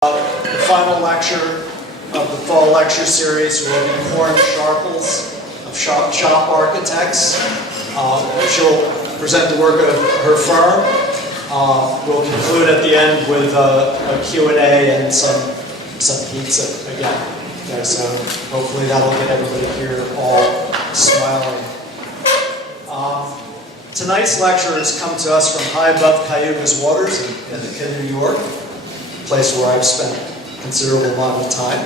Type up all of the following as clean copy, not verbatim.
The final lecture of the fall lecture series will be Corn Sharples of Shop Architects. She'll present the work of her firm. We'll conclude at the end with a Q&A and some pizza again. Okay, so hopefully that'll get everybody here all smiling. Tonight's lecture has come to us from high above Cayuga's waters in Ithaca, New York, a place where I've spent a considerable amount of time.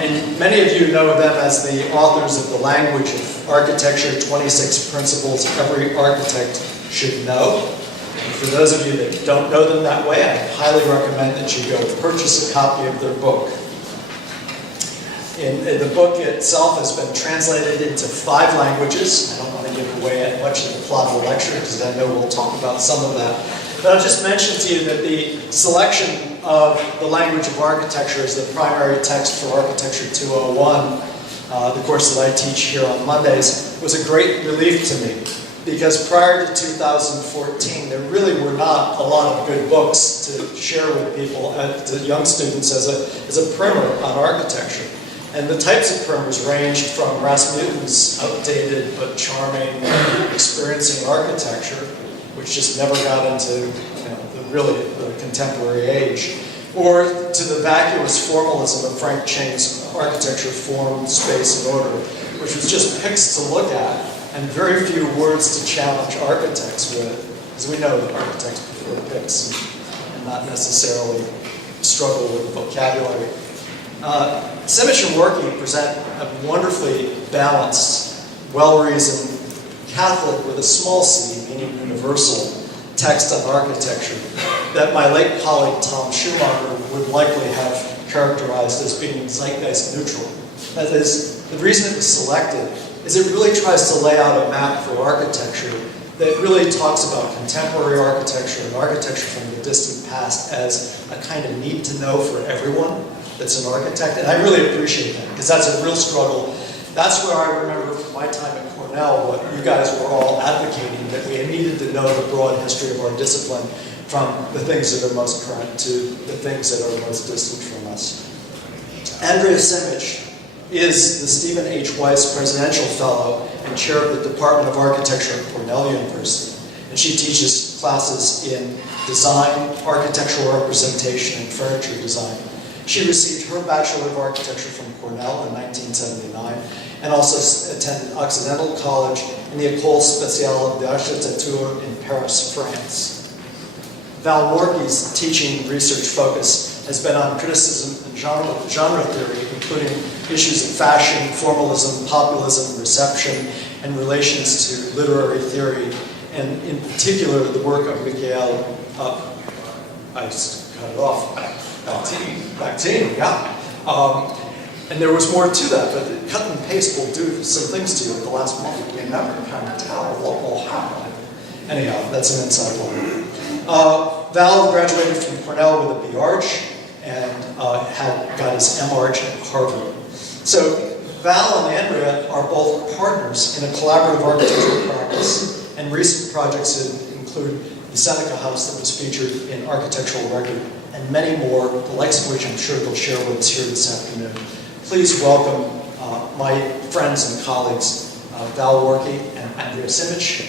And many of you know them as the authors of The Language of Architecture, 26 Principles Every Architect Should Know. And for those of you that don't know them that way, I highly recommend that you go purchase a copy of their book. The book itself has been translated into 5 languages. I don't want to give away much of the plot of the lecture because I know we'll talk about some of that. But I'll just mention to you that the selection of The Language of Architecture as the primary text for Architecture 201, the course that I teach here on Mondays, was a great relief to me. Because prior to 2014, there really were not a lot of good books to share with people, to young students as a primer on architecture. And the types of primers ranged from Rasmussen's outdated but charming Experiencing Architecture, which just never got into the contemporary age, or to the vacuous formalism of Frank Chain's Architecture, Form, Space, and Order, which was just pics to look at and very few words to challenge architects with, because we know that architects prefer pics and not necessarily struggle with vocabulary. Simitch and Warke present a wonderfully balanced, well-reasoned, Catholic with a small c, meaning universal, text on architecture that my late colleague Tom Schumacher would likely have characterized as being zeitgeist neutral. That is, the reason it was selected is it really tries to lay out a map for architecture that really talks about contemporary architecture and architecture from the distant past as a kind of need to know for everyone that's an architect. And I really appreciate that because that's a real struggle. That's where I remember from my time at Cornell what you guys were all advocating, that we needed to know the broad history of our discipline from the things that are most current to the things that are most distant from us. Andrea Simitch is the Stephen H. Weiss Presidential Fellow and Chair of the Department of Architecture at Cornell University. And she teaches classes in design, architectural representation, and furniture design. She received her Bachelor of Architecture from Cornell in 1979 and also attended Occidental College and the École Spéciale d'Architecture in Paris, France. Val Warke's teaching research focus has been on criticism and genre theory, including issues of fashion, formalism, populism, reception, and relations to literary theory, and in particular the work of Miguel, I just cut it off, Bakhtin, yeah. And there was more to that, but cut and paste will do some things to you at the last moment. You never kind of tell what will happen. Anyhow, that's an inside one. Val graduated from Cornell with a B.Arch and got his M.Arch at Harvard. So Val and Andrea are both partners in a collaborative architectural practice, and recent projects include the Seneca House that was featured in Architectural Record, and many more, the likes of which I'm sure they'll share with us here this afternoon. Please welcome my friends and colleagues, Val Warke and Andrea Simitch.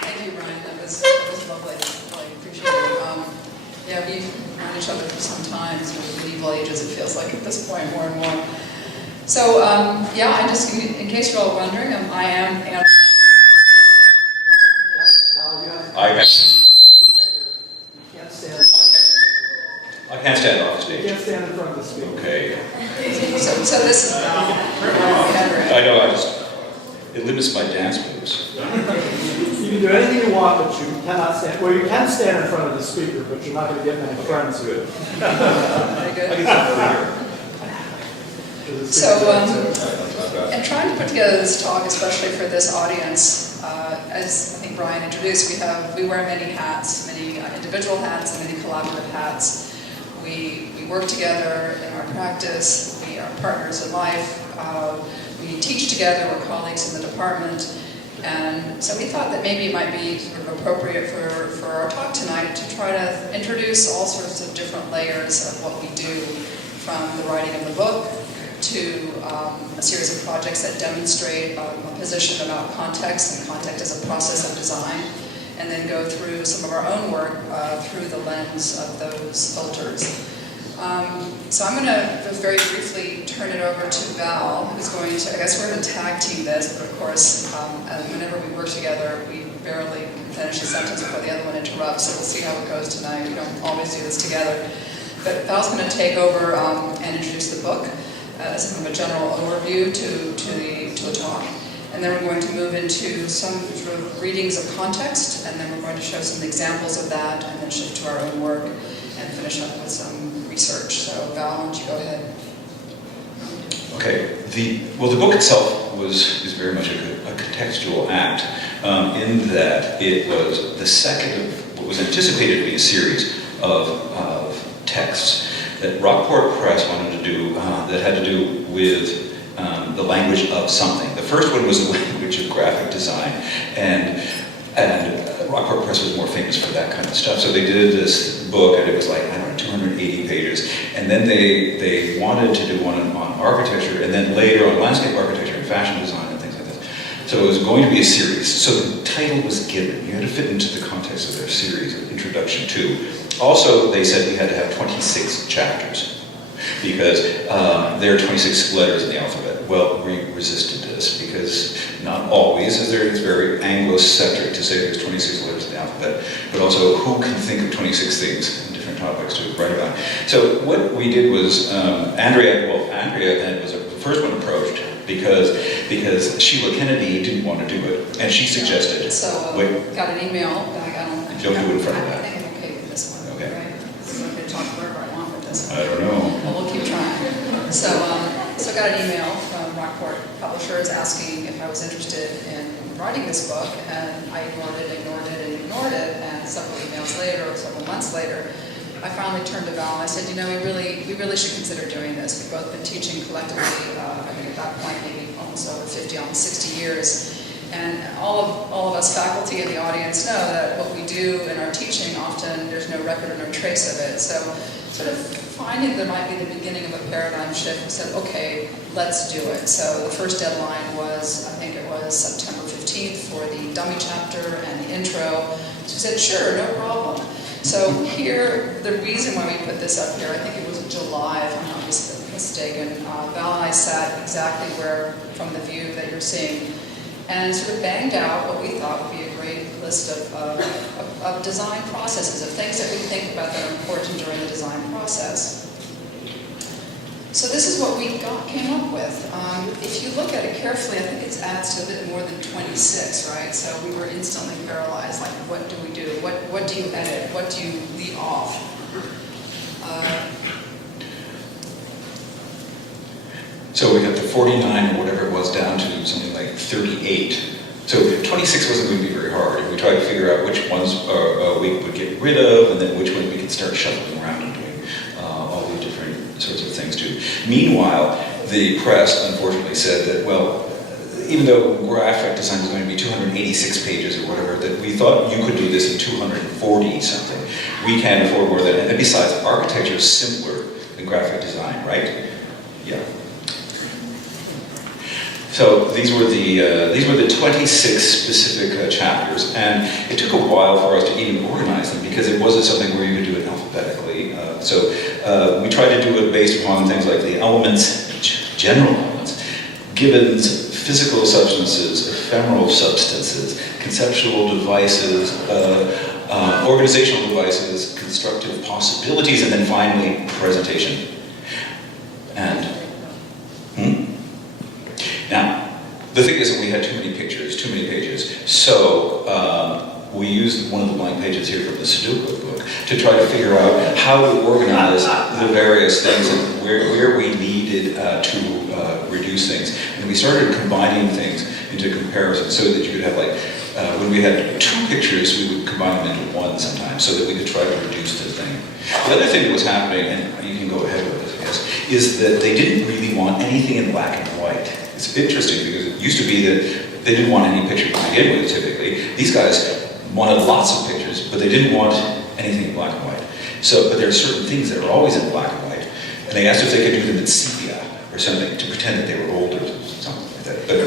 Thank you, Brian. That was lovely. I appreciate it. Yeah, we've known each other for some time, so medieval ages it feels like at this point more and more. So, yeah, I just, in case you're all wondering, I am Andrea. I can't stand off stage. You can't stand in front of the speaker. Okay. So this is I know, it limits my dance moves. You can do anything you want, but you cannot stand. Well, you can stand in front of the speaker, but you're not going to get many friends who it. very good. So, in trying to put together this talk, especially for this audience, as I think Brian introduced, we wear many hats, many individual hats and many collaborative hats. We work together in our practice. We are partners in life. We teach together. We're colleagues in the department. And so we thought that maybe it might be sort of appropriate for our talk tonight to try to introduce all sorts of different layers of what we do, from the writing of the book to a series of projects that demonstrate a position about context and context as a process of design, and then go through some of our own work through the lens of those filters. So I'm going to just very briefly turn it over to Val, who's going to, I guess we're going to tag team this, but of course, whenever we work together, we barely can finish a sentence before the other one interrupts, so we'll see how it goes tonight. We don't always do this together. But Val's going to take over and introduce the book as kind of a general overview to a talk. And then we're going to move into some sort of readings of context, and then we're going to show some examples of that, and then shift to our own work, and finish up with some research. So Val, why don't you go ahead? Okay. The book itself is very much a contextual act, in that it was the second of what was anticipated to be a series of texts that Rockport Press wanted to do that had to do with the language of something. The first one was the language of graphic design, and Rockport Press was more famous for that kind of stuff. So they did this book, and it was like, I don't know, 280 pages. And then they wanted to do one on architecture, and then later on landscape architecture and fashion design and things like that. So it was going to be a series. So the title was given. You had to fit into the context of their series, Introduction to. Also, they said we had to have 26 chapters, because there are 26 letters in the alphabet. Well, we resisted this, because not always is there. It's very Anglo-centric to say there's 26 letters in the alphabet, but also who can think of 26 things and different topics to write about. So what we did was, Andrea then was the first one approached, because Sheila Kennedy didn't want to do it, and she suggested. So got an email. Don't do it in front of that. I think I'm okay with this one. Okay. Right? So I'm going to talk wherever I want with this one. I don't know. Well, we'll keep trying. So I got an email from Rockport Publishers asking if I was interested in writing this book, and I ignored it, and several emails later, or several months later, I finally turned to Val and I said, we really should consider doing this. We've both been teaching collectively, I think at that point maybe almost over 50, almost 60 years. And all of us faculty in the audience know that what we do in our teaching, often there's no record or no trace of it. So sort of finding there might be the beginning of a paradigm shift, we said, okay, let's do it. So the first deadline was, I think it was September 15th for the dummy chapter and the intro. So we said, sure, no problem. So here, the reason why we put this up here, I think it was July, if I'm not mistaken. Val and I sat exactly where, from the view that you're seeing, and sort of banged out what we thought would be a great list of design processes, of things that we think about that are important during the design process. So this is what we came up with. If you look at it carefully, I think it adds to a bit more than 26, right? So we were instantly paralyzed, like what do we do? What do you edit? What do you leave off? So we got the 49 or whatever it was down to something like 38. So 26 wasn't going to be very hard. We tried to figure out which ones we would get rid of, and then which ones we could start shuffling around and doing all these different sorts of things too. Meanwhile, the press unfortunately said that, well, even though graphic design was going to be 286 pages or whatever, that we thought you could do this in 240 something. We can't afford more than that. And besides, architecture is simpler than graphic design, right? Yeah. So these were the 26 specific chapters, and it took a while for us to even organize them because it wasn't something where you could do it alphabetically. So we tried to do it based upon things like the elements, general elements, givens, physical substances, ephemeral substances, conceptual devices, organizational devices, constructive possibilities, and then finally presentation. And now, the thing is that we had too many pictures, too many pages, so we used one of the blank pages here from the Sudoku book to try to figure out how to organize the various things and where we needed to reduce things. And we started combining things into comparison so that you could have, like, when we had two pictures, we would combine them into one sometimes so that we could try to reduce the thing. The other thing that was happening, and you can go ahead with this, I guess, is that they didn't really want anything in black and white. It's interesting because it used to be that they didn't want any pictures to begin with, typically. These guys wanted lots of pictures, but they didn't want anything in black and white. So, but there are certain things that are always in black and white. And they asked if they could do them in sepia or something to pretend that they were old or something like that. But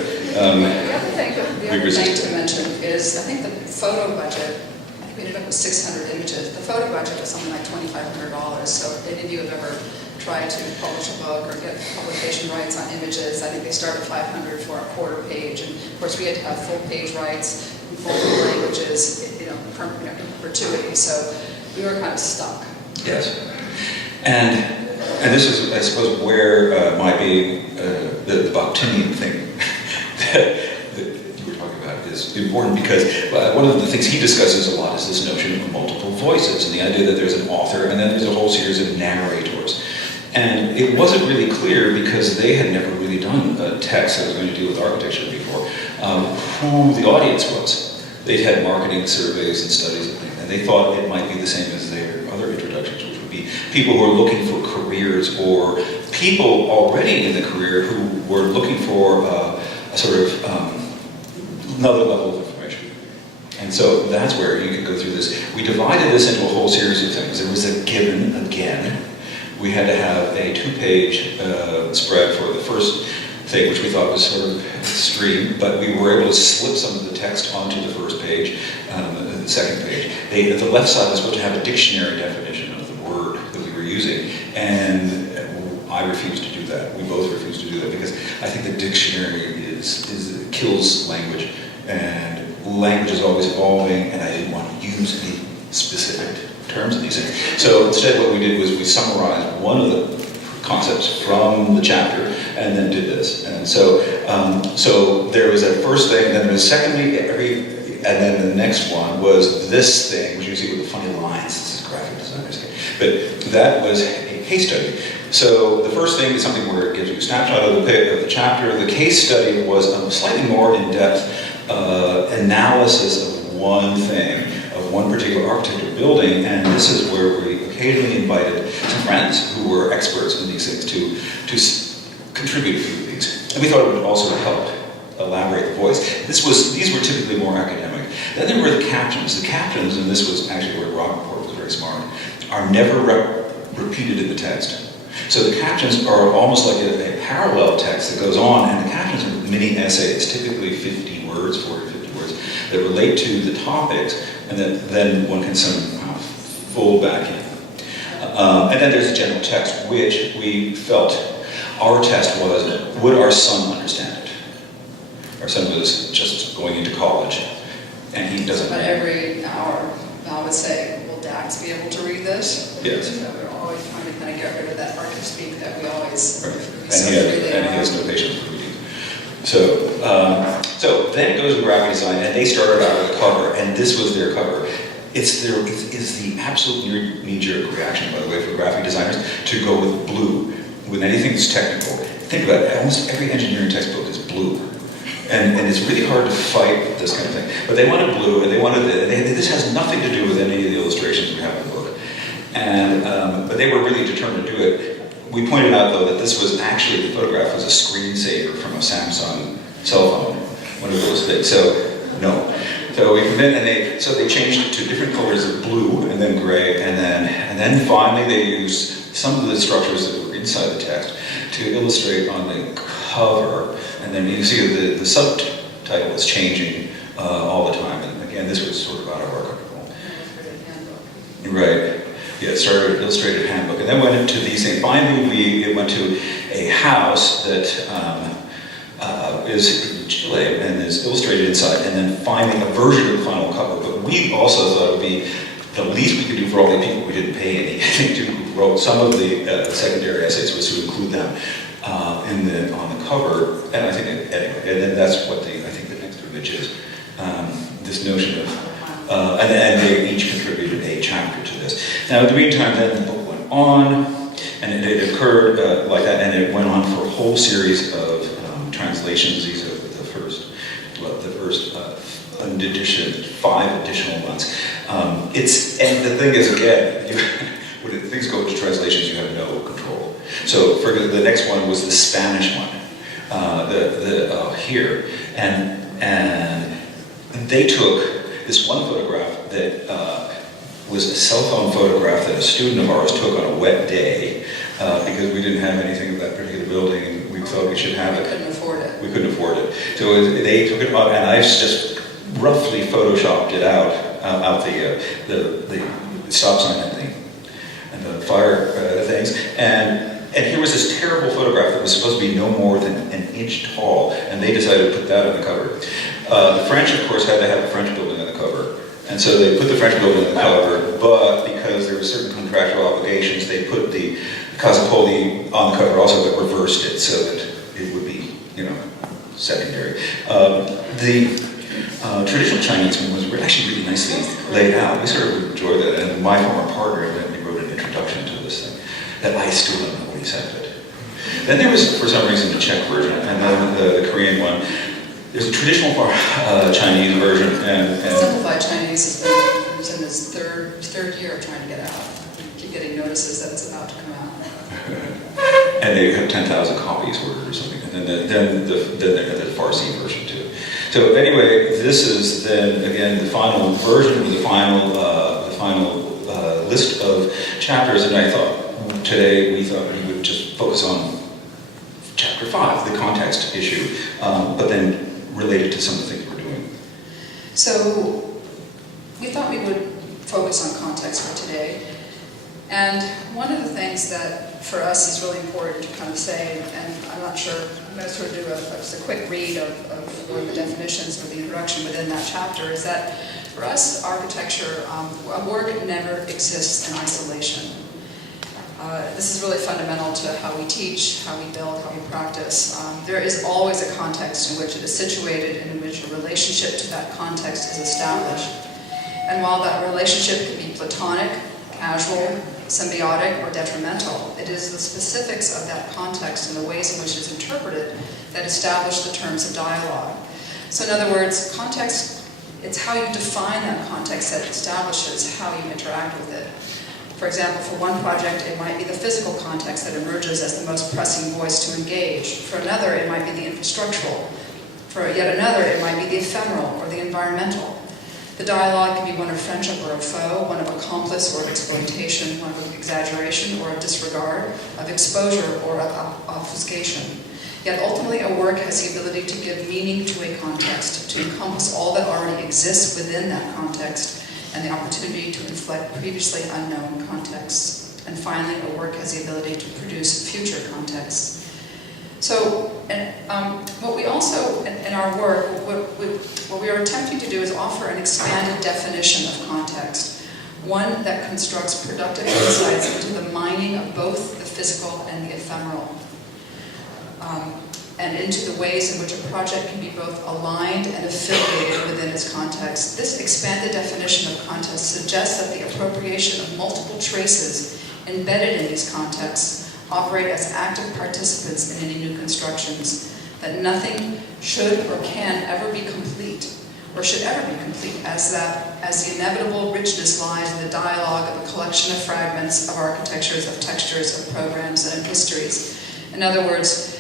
the other thing to mention is, I think the photo budget, I think we ended up with 600 images. The photo budget was something like $2,500. So if any of you have ever tried to publish a book or get publication rights on images, I think they start at $500 for a quarter page. And of course, we had to have full page rights in multiple languages, in perpetuity. So we were kind of stuck. yes. And this is, I suppose, where my being the Bakhtinian thing that you were talking about is important, because one of the things he discusses a lot is this notion of multiple voices and the idea that there's an author and then there's a whole series of narrators. And it wasn't really clear, because they had never really done a text that was going to deal with architecture before, who the audience was. They'd had marketing surveys and studies, and they thought it might be the same as their other introductions, which would be people who are looking for careers, or people already in the career who were looking for a sort of another level of information. And so that's where you could go through this. We divided this into a whole series of things. There was a given, again. We had to have a 2-page spread for the first thing, which we thought was sort of extreme, but we were able to slip some of the text onto the first page, the second page. The left side was supposed to have a dictionary definition of the word that we were using, and I refused to do that. We both refused to do that, because I think the dictionary kills language, and language is always evolving, and I didn't want to use any specific terms of these things. So instead what we did was we summarized one of the concepts from the chapter and then did this. And so so there was that first thing, and then there was secondly, and then the next one was this thing, which you see with the funny lines. This is graphic designers. But that was a case study. So the first thing is something where it gives you a snapshot of the chapter. The case study was a slightly more in-depth analysis of one thing, of one particular architecture building, and this is where we occasionally invited some friends who were experts in these things to contribute a few of these. And we thought it would also help elaborate the voice. These were typically more academic. Then there were the captions. The captions, and this was actually where Rockport was very smart, are never repeated in the text. So the captions are almost like a parallel text that goes on, and the captions are mini essays, typically 50 words, 40 or 50 words, that relate to the topics, and that then one can somehow fold back in. And then there's a general text, which we felt our test was, would our son understand it? Our son was just going into college, and he doesn't. But every hour, I would say, will Dax be able to read this? Yes. So we're always trying to kind of get rid of that art to speak that we always. Right. So And he has no patience for reading. So then it goes to graphic design, and they started out with a cover, and this was their cover. It's the absolute knee-jerk reaction, by the way, for graphic designers to go with blue when anything that's technical. Think about it, almost every engineering textbook is blue. And it's really hard to fight this kind of thing. But they wanted blue, and this has nothing to do with any of the illustrations we have in the book. And but they were really determined to do it. We pointed out, though, that this was actually, the photograph was a screensaver from a Samsung cell phone, one of those things. So, no. So they changed it to different colors of blue and then gray, and then finally they used some of the structures that were inside the text to illustrate on the cover. And then you see the subtitle is changing all the time. And again, this was sort of out of our control. Right. Yeah, it started with Illustrated Handbook, and then went into these things. Finally, it went to a house that is in Chile and is illustrated inside, and then finally a version of the final cover. But we also thought it would be the least we could do for all the people we didn't pay anything to, who wrote some of the secondary essays, was to include them on the cover. And I think anyway, and then that's what I think the next image is. This notion of and they each contributed a chapter to this. Now, in the meantime, then the book went on, and it occurred like that, and it went on for a whole series of translations. These are the first edition, 5 additional ones. And the thing is, again, when things go into translations, you have no control. So, for the next one was the Spanish one, here, and And they took this one photograph that was a cell phone photograph that a student of ours took on a wet day because we didn't have anything of that particular building, and we thought we should have it. We couldn't afford it. We couldn't afford it. So they took it on, and I just roughly photoshopped it out the stop sign and the fire things. And here was this terrible photograph that was supposed to be no more than an inch tall, and they decided to put that on the cover. The French, of course, had to have a French building on the cover, and so they put the French building on the cover, but because there were certain contractual obligations, they put the Casa Poli on the cover also, but reversed it so that it would be, secondary. The traditional Chinese one was actually really nicely laid out. We sort of enjoyed that, and my former partner evidently wrote an introduction to this thing that I still don't know what he said of it. Then there was, for some reason, the Czech version, and then the Korean one. There's a traditional Chinese version, and Simplified Chinese is in its third year of trying to get out. We keep getting notices that it's about to come out. and they have 10,000 copies ordered or something, and then they have the Farsi version too. So anyway, this is then again the final version, the final list of chapters, and I thought today we thought we would just focus on chapter 5, the context issue, but then related to some of the things we're doing. So we thought we would focus on context for today. And one of the things that for us is really important to kind of say, and I'm not sure, I'm going to sort of do just a quick read of one of the definitions or the introduction within that chapter, is that for us, architecture, work never exists in isolation. This is really fundamental to how we teach, how we build, how we practice. There is always a context in which it is situated and in which a relationship to that context is established. And while that relationship can be platonic, casual, symbiotic, or detrimental, it is the specifics of that context and the ways in which it is interpreted that establish the terms of dialogue. So in other words, context, it's how you define that context that establishes how you interact with it. For example, for one project, it might be the physical context that emerges as the most pressing voice to engage. For another, it might be the infrastructural. For yet another, it might be the ephemeral or the environmental. The dialogue can be one of friendship or a foe, one of accomplice or of exploitation, one of exaggeration or of disregard, of exposure or of obfuscation. Yet ultimately, a work has the ability to give meaning to a context, to encompass all that already exists within that context, and the opportunity to inflect previously unknown contexts. And finally, a work has the ability to produce future contexts. So, what we also, in our work, what we are attempting to do is offer an expanded definition of context, one that constructs productive insights into the mining of both the physical and the ephemeral, and into the ways in which a project can be both aligned and affiliated within its context. This expanded definition of context suggests that the appropriation of multiple traces embedded in these contexts operate as active participants in any new constructions, that nothing should or can ever be complete, or should ever be complete, as the inevitable richness lies in the dialogue of a collection of fragments of architectures, of textures, of programs, and of histories. In other words,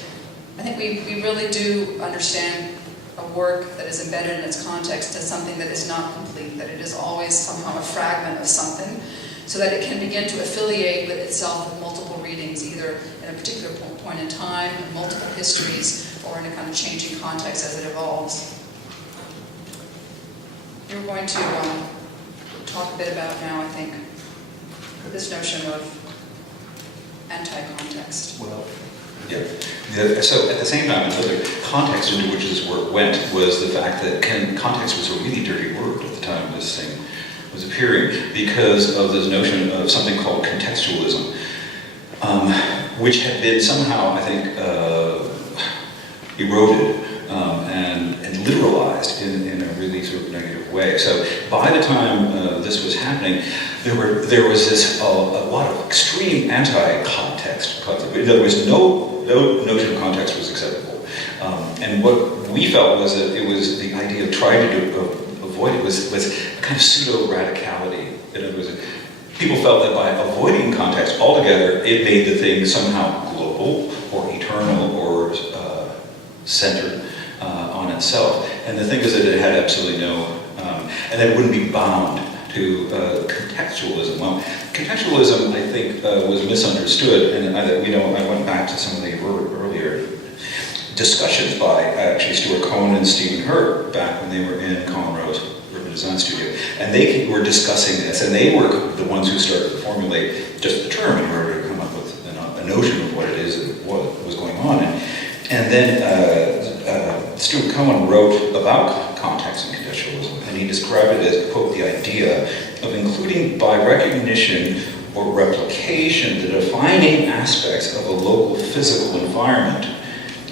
I think we really do understand a work that is embedded in its context as something that is not complete, that it is always somehow a fragment of something, so that it can begin to affiliate with itself with multiple readings, either in a particular point in time, in multiple histories, or in a kind of changing context as it evolves. We're going to talk a bit about now, I think, this notion of anti-context. Well, yeah. So at the same time, another context into which this work went was the fact that context was a really dirty word at the time this thing was appearing, because of this notion of something called contextualism, which had been somehow, I think, eroded and literalized in a really sort of negative way. So by the time this was happening, there was this a lot of extreme anti-context concept. In other words, no notion of context was acceptable. And what we felt was that it was the idea of trying to avoid it was a kind of pseudo-radicality. In other words, people felt that by avoiding context altogether, it made the thing somehow global or eternal or centered on itself. And the thing is that it had absolutely no, and that it wouldn't be bound to contextualism. Well, contextualism, I think, was misunderstood, and I went back to some of the earlier discussions by actually Stuart Cohen and Stephen Hurt back when they were in Conroe's Urban Design Studio, and they were discussing this, and they were the ones who started to formulate just the term in order to come up with a notion of what it is and what was going on. And then Stuart Cohen wrote about context and contextualism, and he described it as, quote, the idea of including by recognition or replication the defining aspects of a local physical environment.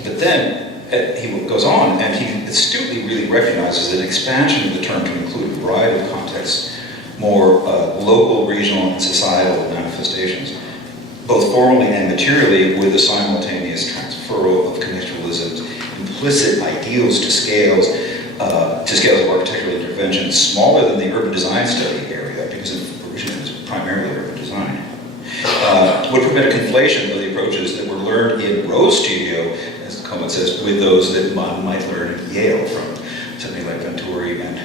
But then he goes on, and he astutely really recognizes an expansion of the term to include a variety of contexts, more local, regional, and societal manifestations, both formally and materially, with the simultaneous transferal of contextualism's implicit ideals to scales of architectural intervention smaller than the urban design study area, because originally it was primarily urban design, would permit a conflation of the approaches that were learned in Rowe's studio, as Cohen says, with those that one might learn at Yale from something like Venturi and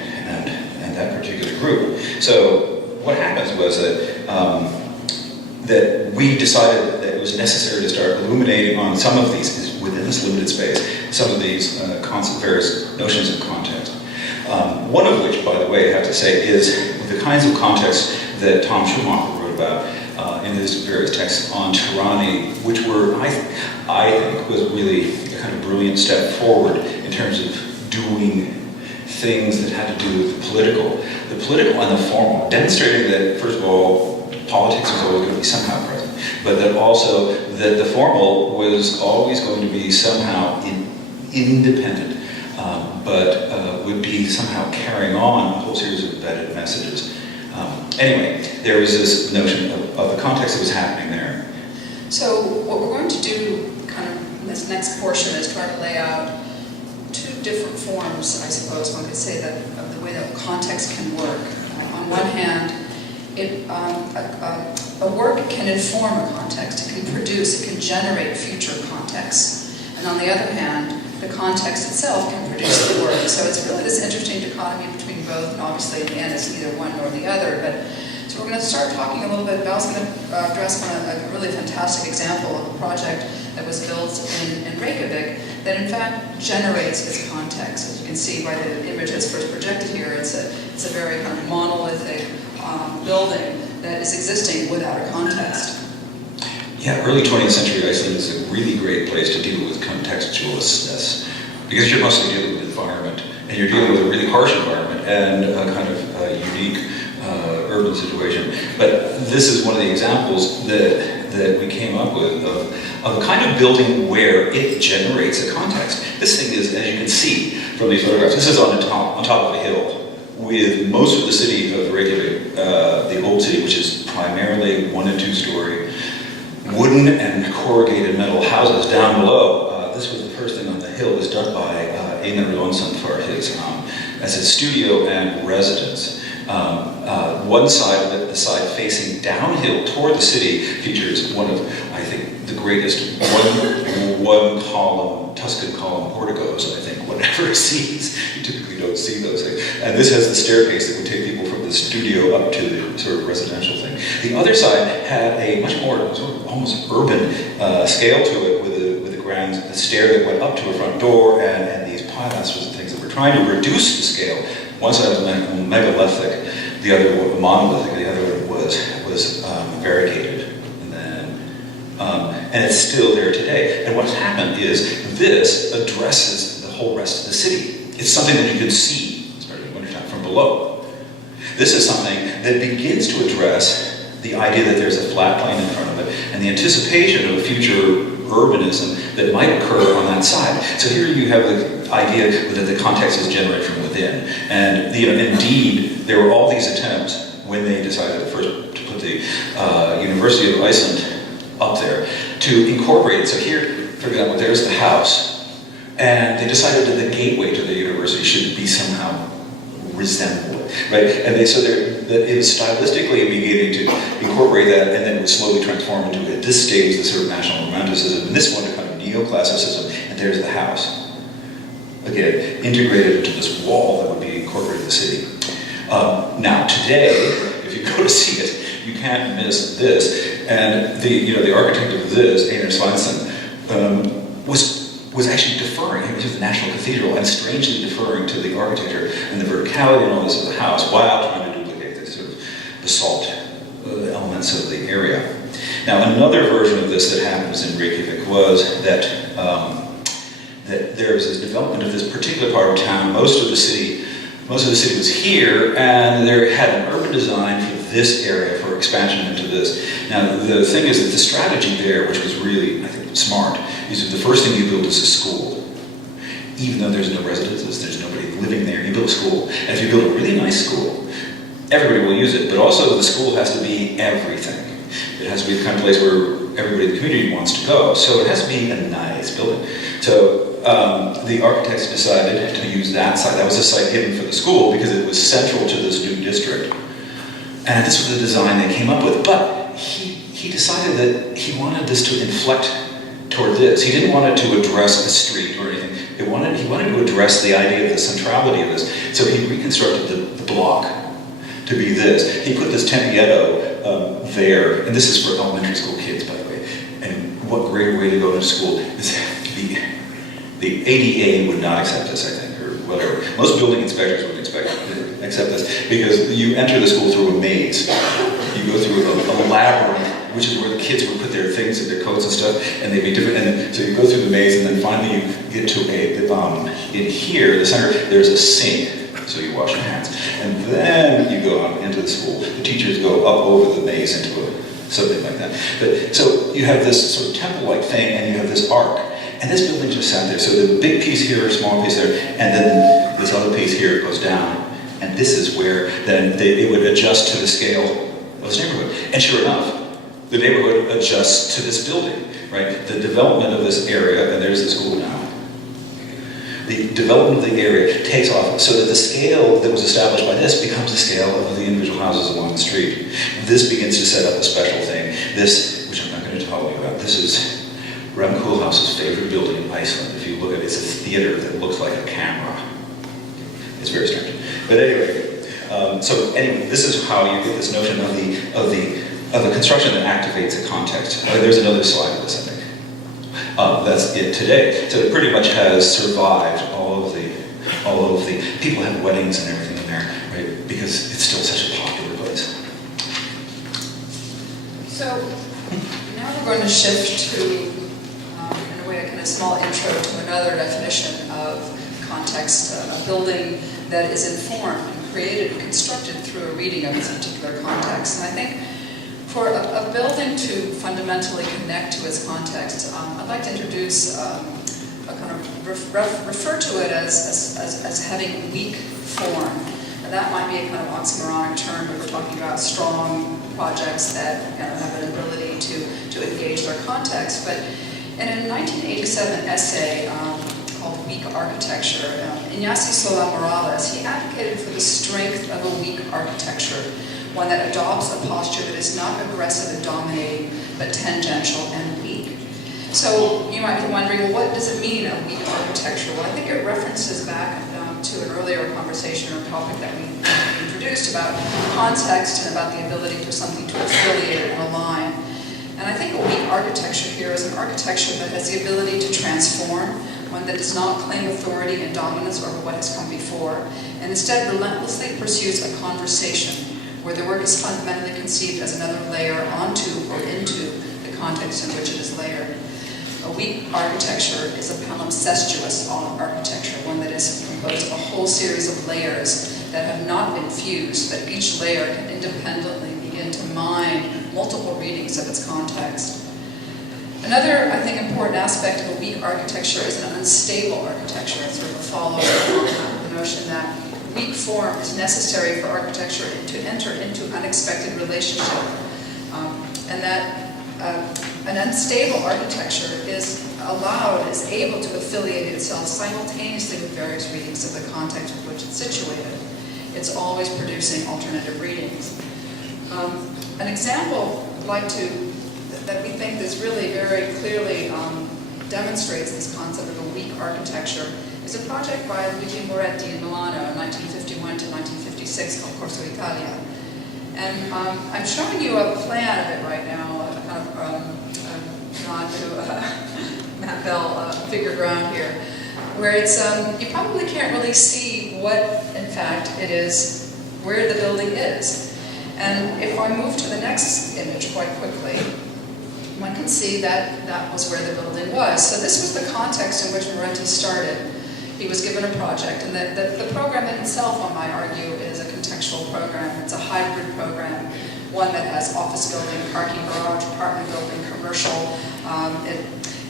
that particular group. So what happens was that we decided that it was necessary to start illuminating on some of these, within this limited space, some of these various notions of context. One of which, by the way, I have to say, is the kinds of context that Tom Schumacher wrote about in his various texts on tyranny, which were, I think, was really a kind of brilliant step forward in terms of doing things that had to do with the political and the formal, demonstrating that, first of all, politics was always going to be somehow present, but that also that the formal was always going to be somehow independent, but would be somehow carrying on a whole series of embedded messages. Anyway, there was this notion of the context that was happening there. So what we're going to do kind of in this next portion is try to lay out two different forms, I suppose one could say, that of the way that context can work. On one hand, a work can inform a context, it can produce, it can generate future contexts. And on the other hand, the context itself can produce the work. So it's really this interesting dichotomy between both, and obviously in the end it's neither one nor the other. But so we're going to start talking a little bit. Val's going to address a really fantastic example of a project that was built in Reykjavik that in fact generates its context. As you can see by the image that's first projected here, it's a very kind of monolithic building that is existing without a context. Yeah, early 20th century Iceland is a really great place to deal with contextualistness, because you're mostly dealing with environment, and you're dealing with a really harsh environment and a kind of unique urban situation. But this is one of the examples that we came up with of a kind of building where it generates a context. This thing is, as you can see from these photographs, this is on top of a hill, with most of the city of Reykjavik, the old city, which is primarily 1- and 2-story wooden and corrugated metal houses down below. This was the first thing on the hill. It was dug by Einar Jonsson for as his studio and residence. One side of it, the side facing downhill toward the city, features one of, I think, the greatest one-column, Tuscan column porticos, I think, one ever sees. You typically don't see those things. And this has the staircase that would take people from the studio up to the sort of residential thing. The other side had a much more sort of almost urban scale to it, with the stair that went up to a front door, and these pilasters and things that were trying to reduce the scale. One side was megalithic, the other was monolithic, the other one was variegated, and it's still there today. And what's happened is this addresses the whole rest of the city. It's something that you can see, especially in wintertime, from below. This is something that begins to address the idea that there's a flat plane in front of it, and the anticipation of a future urbanism that might occur on that side. So here you have the idea that the context is generated from within. And indeed, there were all these attempts when they decided first to put the University of Iceland up there to incorporate it. So here, for example, there's the house. And they decided that the gateway to the university should be somehow resemble it, right? And that it was stylistically beginning to incorporate that, and then it would slowly transform into, at this stage, the sort of national romanticism, and this one, a kind of neoclassicism, and there's the house. again, integrated into this wall that would be incorporated in the city. Now, today, if you go to see it, you can't miss this. And the architect of this, Einar Sveinsson, was actually deferring. He was the National Cathedral and strangely deferring to the architecture and the verticality and all this of the house while trying to duplicate the sort of basalt elements of the area. Now, another version of this that happens in Reykjavik was that there was this development of this particular part of town. Most of the city was here, and they had an urban design for this area for expansion into this. Now, the thing is that the strategy there, which was really, I think, smart, is that the first thing you build is a school. Even though there's no residences, there's nobody living there, you build a school. And if you build a really nice school, everybody will use it, but also the school has to be everything. It has to be the kind of place where everybody in the community wants to go. So it has to be a nice building. So the architects decided to use that site. That was the site given for the school because it was central to this new district. And this was the design they came up with. But he decided that he wanted this to inflect toward this. He didn't want it to address the street or anything. He wanted to address the idea of the centrality of this. So he reconstructed the block to be this. He put this tempietto there, and this is for elementary school kids, by the way. And what greater way to go to school is the ADA would not accept this, I think, or whatever. Most building inspectors would accept this because you enter the school through a maze. You go through a labyrinth, which is where the kids would put their things and their coats and stuff, and they'd be different. And so you go through the maze, and then finally you get to in here, the center, there's a sink, so you wash your hands. And then you go out into the school. The teachers go up over the maze into something like that. But so you have this sort of temple-like thing, and you have this arc. And this building just sat there. So the big piece here, small piece there, and then this other piece here goes down. And this is where then it would adjust to the scale of this neighborhood. And sure enough, the neighborhood adjusts to this building, right? The development of this area, and there's the school now. The development of the area takes off so that the scale that was established by this becomes the scale of the individual houses along the street. This begins to set up a special thing. This, which I'm not going to tell you about, this is Rem Koolhaas's favorite building in Iceland. If you look at it, it's a theater that looks like a camera. It's very strange. But anyway, so anyway, this is how you get this notion of the construction that activates a context. There's another slide of this, I think. That's it today. So it pretty much has survived all of the people have weddings and everything in there, right? Because it's still such a popular place. So now we're going to shift to, in a way, a kind of small intro to another definition of context, a building that is informed and created and constructed through a reading of its particular context. And I think for a building to fundamentally connect to its context, I'd like to introduce a kind of refer to it as having weak form. And that might be a kind of oxymoronic term, but we're talking about strong projects that kind of have an ability to engage their context. But in a 1987 essay called Weak Architecture, Ignacio Sola Morales, he advocated for the strength of a weak architecture, one that adopts a posture that is not aggressive and dominating, but tangential and weak. So you might be wondering, well, what does it mean, a weak architecture? Well, I think it references back to an earlier conversation or topic that we introduced about context and about the ability for something to affiliate and align. And I think a weak architecture here is an architecture that has the ability to transform, one that does not claim authority and dominance over what has come before, and instead relentlessly pursues a conversation where the work is fundamentally conceived as another layer onto or into the context in which it is layered. A weak architecture is a palimpsestuous architecture, one that is composed of a whole series of layers that have not been fused, but each layer can independently begin to mine multiple readings of its context. Another, I think, important aspect of a weak architecture is an unstable architecture. It's sort of a follow-up on the notion that weak form is necessary for architecture to enter into unexpected relationship, and that an unstable architecture is able to affiliate itself simultaneously with various readings of the context in which it's situated. It's always producing alternative readings. An example that we think is really very clearly demonstrates this concept of a weak architecture is is a project by Luigi Moretti in Milano in 1951 to 1956 called Corso Italia. And I'm showing you a plan of it right now, a kind of nod to Matt Bell figure ground here, where it's, you probably can't really see what, in fact, it is, where the building is. And if I move to the next image quite quickly, one can see that that was where the building was. So this was the context in which Moretti started. He was given a project, and the program in itself, one might argue, is a contextual program. It's a hybrid program, one that has office building, parking garage, apartment building, commercial.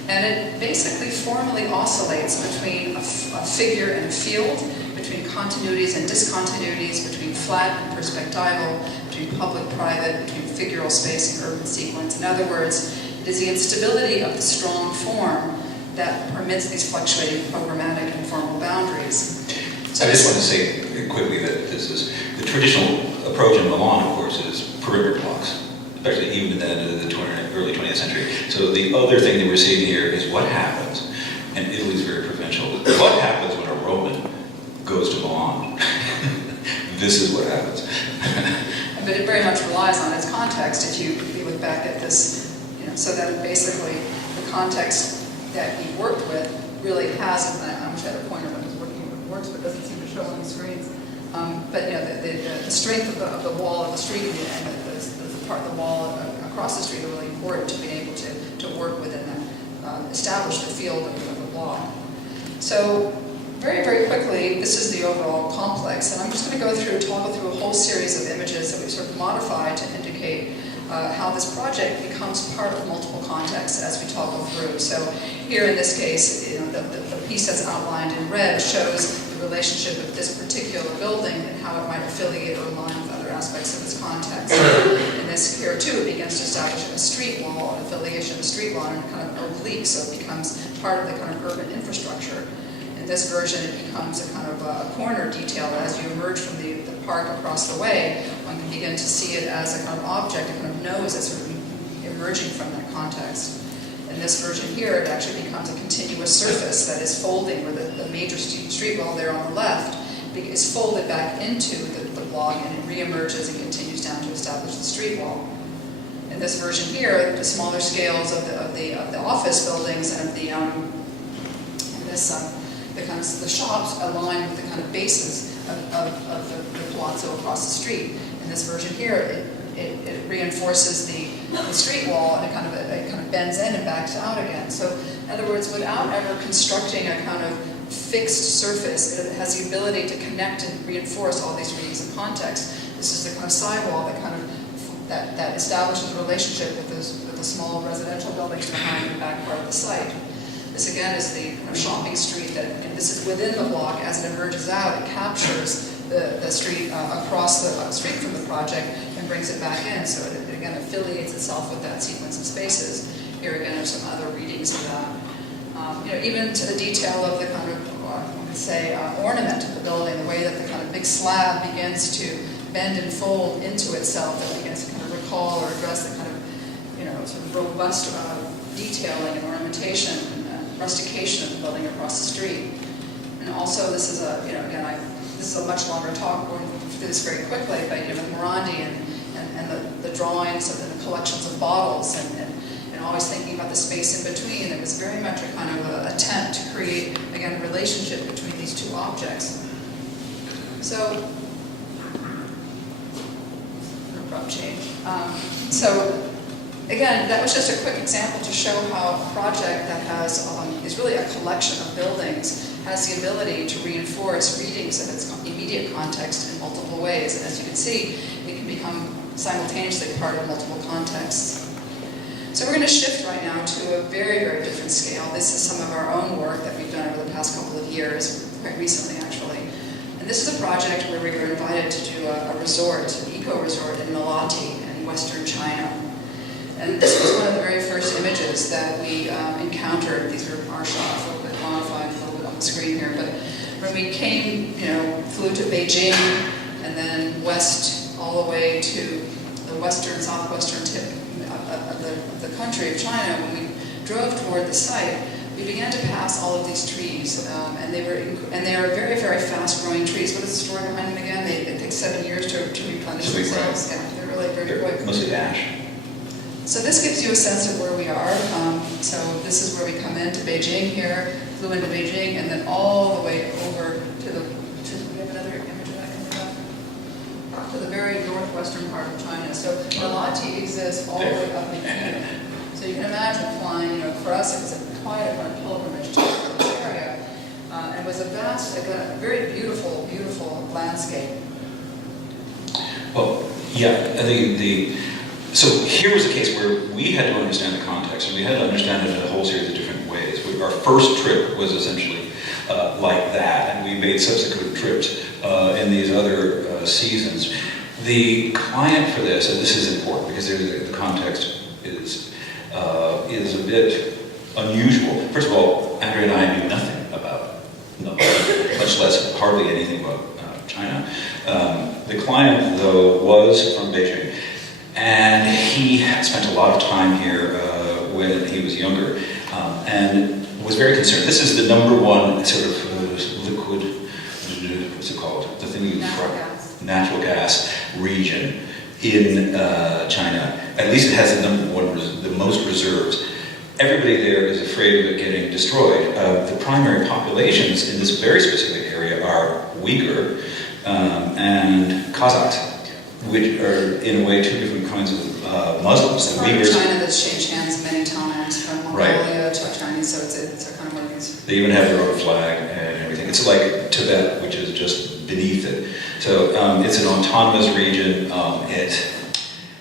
And it basically formally oscillates between a figure and a field, between continuities and discontinuities, between flat and perspectival, between public-private, between figural space and urban sequence. In other words, it is the instability of the strong form that permits these fluctuating programmatic and formal boundaries. So I just want to say quickly that this is the traditional approach in Milan, of course, is perimeter blocks, especially even in the early 20th century. So the other thing that we're seeing here is what happens, and Italy's very provincial, what happens when a Roman goes to Milan? This is what happens. But it very much relies on its context if you look back at this, so that basically the context that he worked with really has, and I wish I had a pointer when I was working with works, but it doesn't seem to show on the screens. But the strength of the wall of the street and the part of the wall across the street are really important to be able to work within that, establish the field of the block. So very, very quickly, this is the overall complex, and I'm just going to toggle through a whole series of images that we've sort of modified to indicate how this project becomes part of multiple contexts as we toggle through. So here in this case, the piece that's outlined in red shows the relationship of this particular building and how it might affiliate or align with other aspects of its context. In this here too, it begins to establish a street wall, an affiliation of a street wall, and kind of oblique, so it becomes part of the kind of urban infrastructure. In this version, it becomes a kind of a corner detail. As you emerge from the park across the way, one can begin to see it as a kind of object, a kind of nose that's sort of emerging from that context. In this version here, it actually becomes a continuous surface that is folding, where the major street wall there on the left is folded back into the block, and it reemerges and continues down to establish the street wall. In this version here, the smaller scales of the office buildings and the shops align with the kind of bases of the palazzo across the street. In this version here, it reinforces the street wall, and it kind of bends in and backs out again. So in other words, without ever constructing a kind of fixed surface, it has the ability to connect and reinforce all these readings of context. This is the kind of sidewall that establishes a relationship with the small residential buildings behind the back part of the site. This again is the kind of shopping street and this is within the block. As it emerges out, it captures the street across the street from the project and brings it back in. So it again affiliates itself with that sequence of spaces. Here again are some other readings of that. Even to the detail of the kind of, one could say, ornament of the building, the way that the kind of big slab begins to bend and fold into itself, that begins to kind of recall or address the kind of, sort of robust detailing and ornamentation and rustication of the building across the street. And also, this is this is a much longer talk. We're going to do this very quickly, but with Morandi and the drawings and the collections of bottles and always thinking about the space in between, it was very much a kind of an attempt to create, again, a relationship between these two objects. So, abrupt change. Again, that was just a quick example to show how a project that is really a collection of buildings has the ability to reinforce readings of its immediate context in multiple ways. And as you can see, it can become simultaneously part of multiple contexts. So we're going to shift right now to a very, very different scale. This is some of our own work that we've done over the past couple of years, quite recently actually. And this is a project where we were invited to do a resort, an eco-resort in Nalati in western China. And this was one of the very first images that we encountered. These are our shots, a little bit modified, a little bit on the screen here. But when we came, flew to Beijing and then west all the way to the southwestern tip of the country of China, when we drove toward the site, we began to pass all of these trees, and they are very, very fast-growing trees. What is the story behind them again? It takes 7 years to replenish themselves. Yeah, they're really very quick. Mostly ash. So this gives you a sense of where we are. So this is where we come into Beijing here, flew into Beijing, and then all the way over to the, we have another image of that coming up? To the very northwestern part of China. So Malati exists all the way up in here. So you can imagine flying, for us it was quite a pilgrimage to this area. And it was a vast, a very beautiful, beautiful landscape. Well, yeah, so here was a case where we had to understand the context, and we had to understand it in a whole series of different ways. Our first trip was essentially like that, and we made subsequent trips in these other seasons. The client for this, and this is important because the context is a bit unusual. First of all, Andrea and I knew nothing about, much less hardly anything about China. The client, though, was from Beijing, and he spent a lot of time here when he was younger, and was very concerned. This is the number one sort of liquid, what's it called? The thing you natural gas region in China. At least it has the most reserves. Everybody there is afraid of it getting destroyed. The primary populations in this very specific area are Uyghur and Kazakhs, which are in a way two different kinds of Muslims. The Uyghurs, China that's changed hands many times, from Mongolia to Chinese, so it's a kind of like these. They even have their own flag and everything. It's like Tibet, which is just beneath it. So it's an autonomous region. It's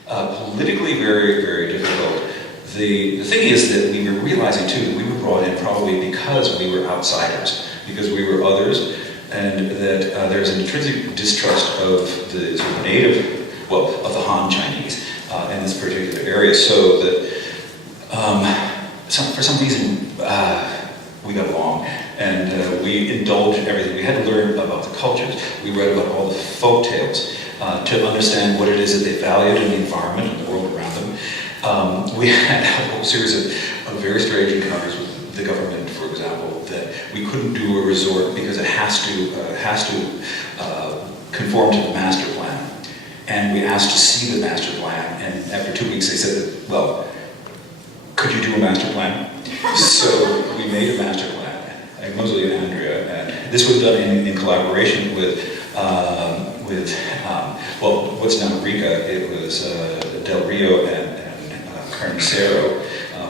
politically very, very difficult. The thing is that we were realizing too that we were brought in probably because we were outsiders, because we were others, and that there's an intrinsic distrust of the sort of native, well, of the Han Chinese in this particular area, so that for some reason we got along, and we indulged in everything. We had to learn about the cultures. We read about all the folk tales to understand what it is that they valued in the environment and the world around them. We had a whole series of very strange encounters with the government, for example, that we couldn't do a resort because it has to conform to the master plan. And we asked to see the master plan, and after 2 weeks they said, well, could you do a master plan? So we made a master plan, and mostly Andrea, and this was done in collaboration with well, what's now Rica. It was Del Rio and Carnicero,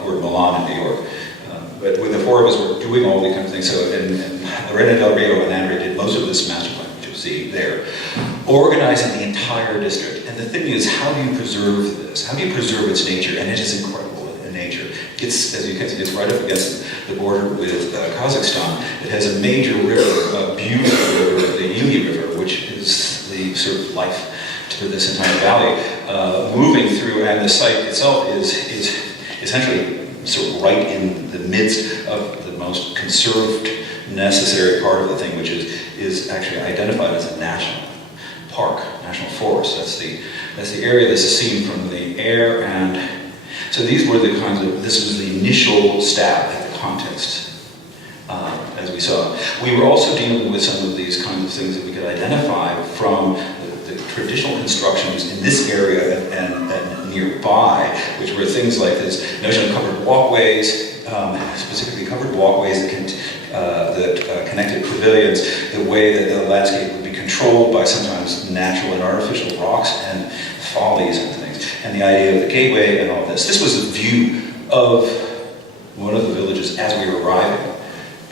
who were in Milan and New York. But with the four of us were doing all these kind of things. So, and Lorena Del Rio and Andrea did most of this master plan, which you'll see there, organizing the entire district. And the thing is, how do you preserve this? How do you preserve its nature? And it is incredible in nature. It's, as you can see, it's right up against the border with Kazakhstan. It has a major river, a beautiful river, the Ili River, which is the sort of life to this entire valley, moving through, and the site itself is essentially sort of right in the midst of the most conserved, necessary part of the thing, which is actually identified as a national park, national forest. That's the area that's seen from the air, and so these were the kinds of, this was the initial stab at the context. As we saw, we were also dealing with some of these kinds of things that we could identify from the traditional constructions in this area and nearby, which were things like this notion of covered walkways, specifically covered walkways that connected pavilions, the way that the landscape would be controlled by sometimes natural and artificial rocks and follies and things, and the idea of the gateway and all this. This was a view of one of the villages as we were arriving.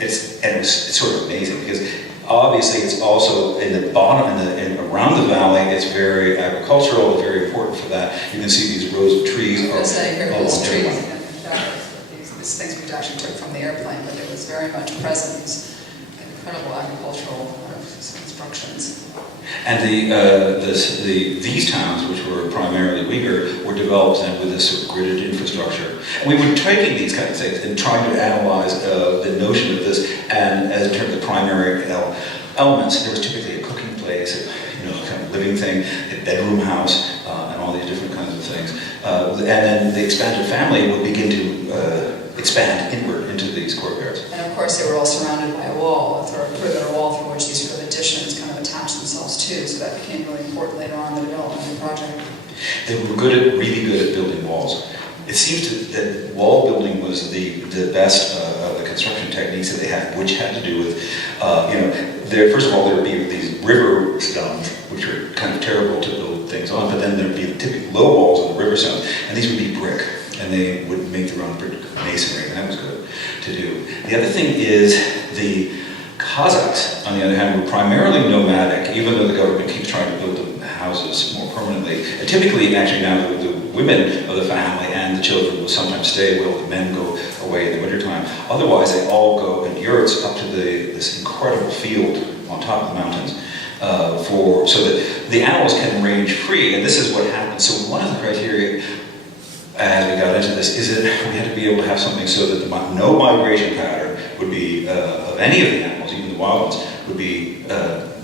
It's sort of amazing because obviously it's also in the bottom and around the valley. It's very agricultural, very important for that. You can see these rows of trees. These things we actually took from the airplane, but it was very much present. These incredible agricultural constructions. And these towns, which were primarily Uyghur, were developed with this sort of gridded infrastructure. And we were taking these kind of things and trying to analyze the notion of this, and as in terms of primary elements. There was typically a cooking place, kind of living thing, a bedroom house, and all these different kinds of things. And then the expanded family would begin to expand inward into these courtyards. And of course, they were all surrounded by a wall, a perimeter wall through which these sort of additions kind of attached themselves to. So that became really important later on in the development of the project. They were really good at building walls. It seems that wall building was the best of the construction techniques that they had, which had to do with, first of all, there would be these river stones, which were kind of terrible to build things on, but then there would be typically low walls on the river stones, and these would be brick, and they would make their own brick masonry, and that was good to do. The other thing is the Kazakhs, on the other hand, were primarily nomadic, even though the government keeps trying to build them houses more permanently. And typically, actually now, the women of the family and the children will sometimes stay while the men go away in the wintertime. Otherwise, they all go in yurts up to this incredible field on top of the mountains so that the animals can range free. And this is what happens. So one of the criteria as we got into this is that we had to be able to have something so that no migration pattern would be, of any of the animals, even the wild ones, would be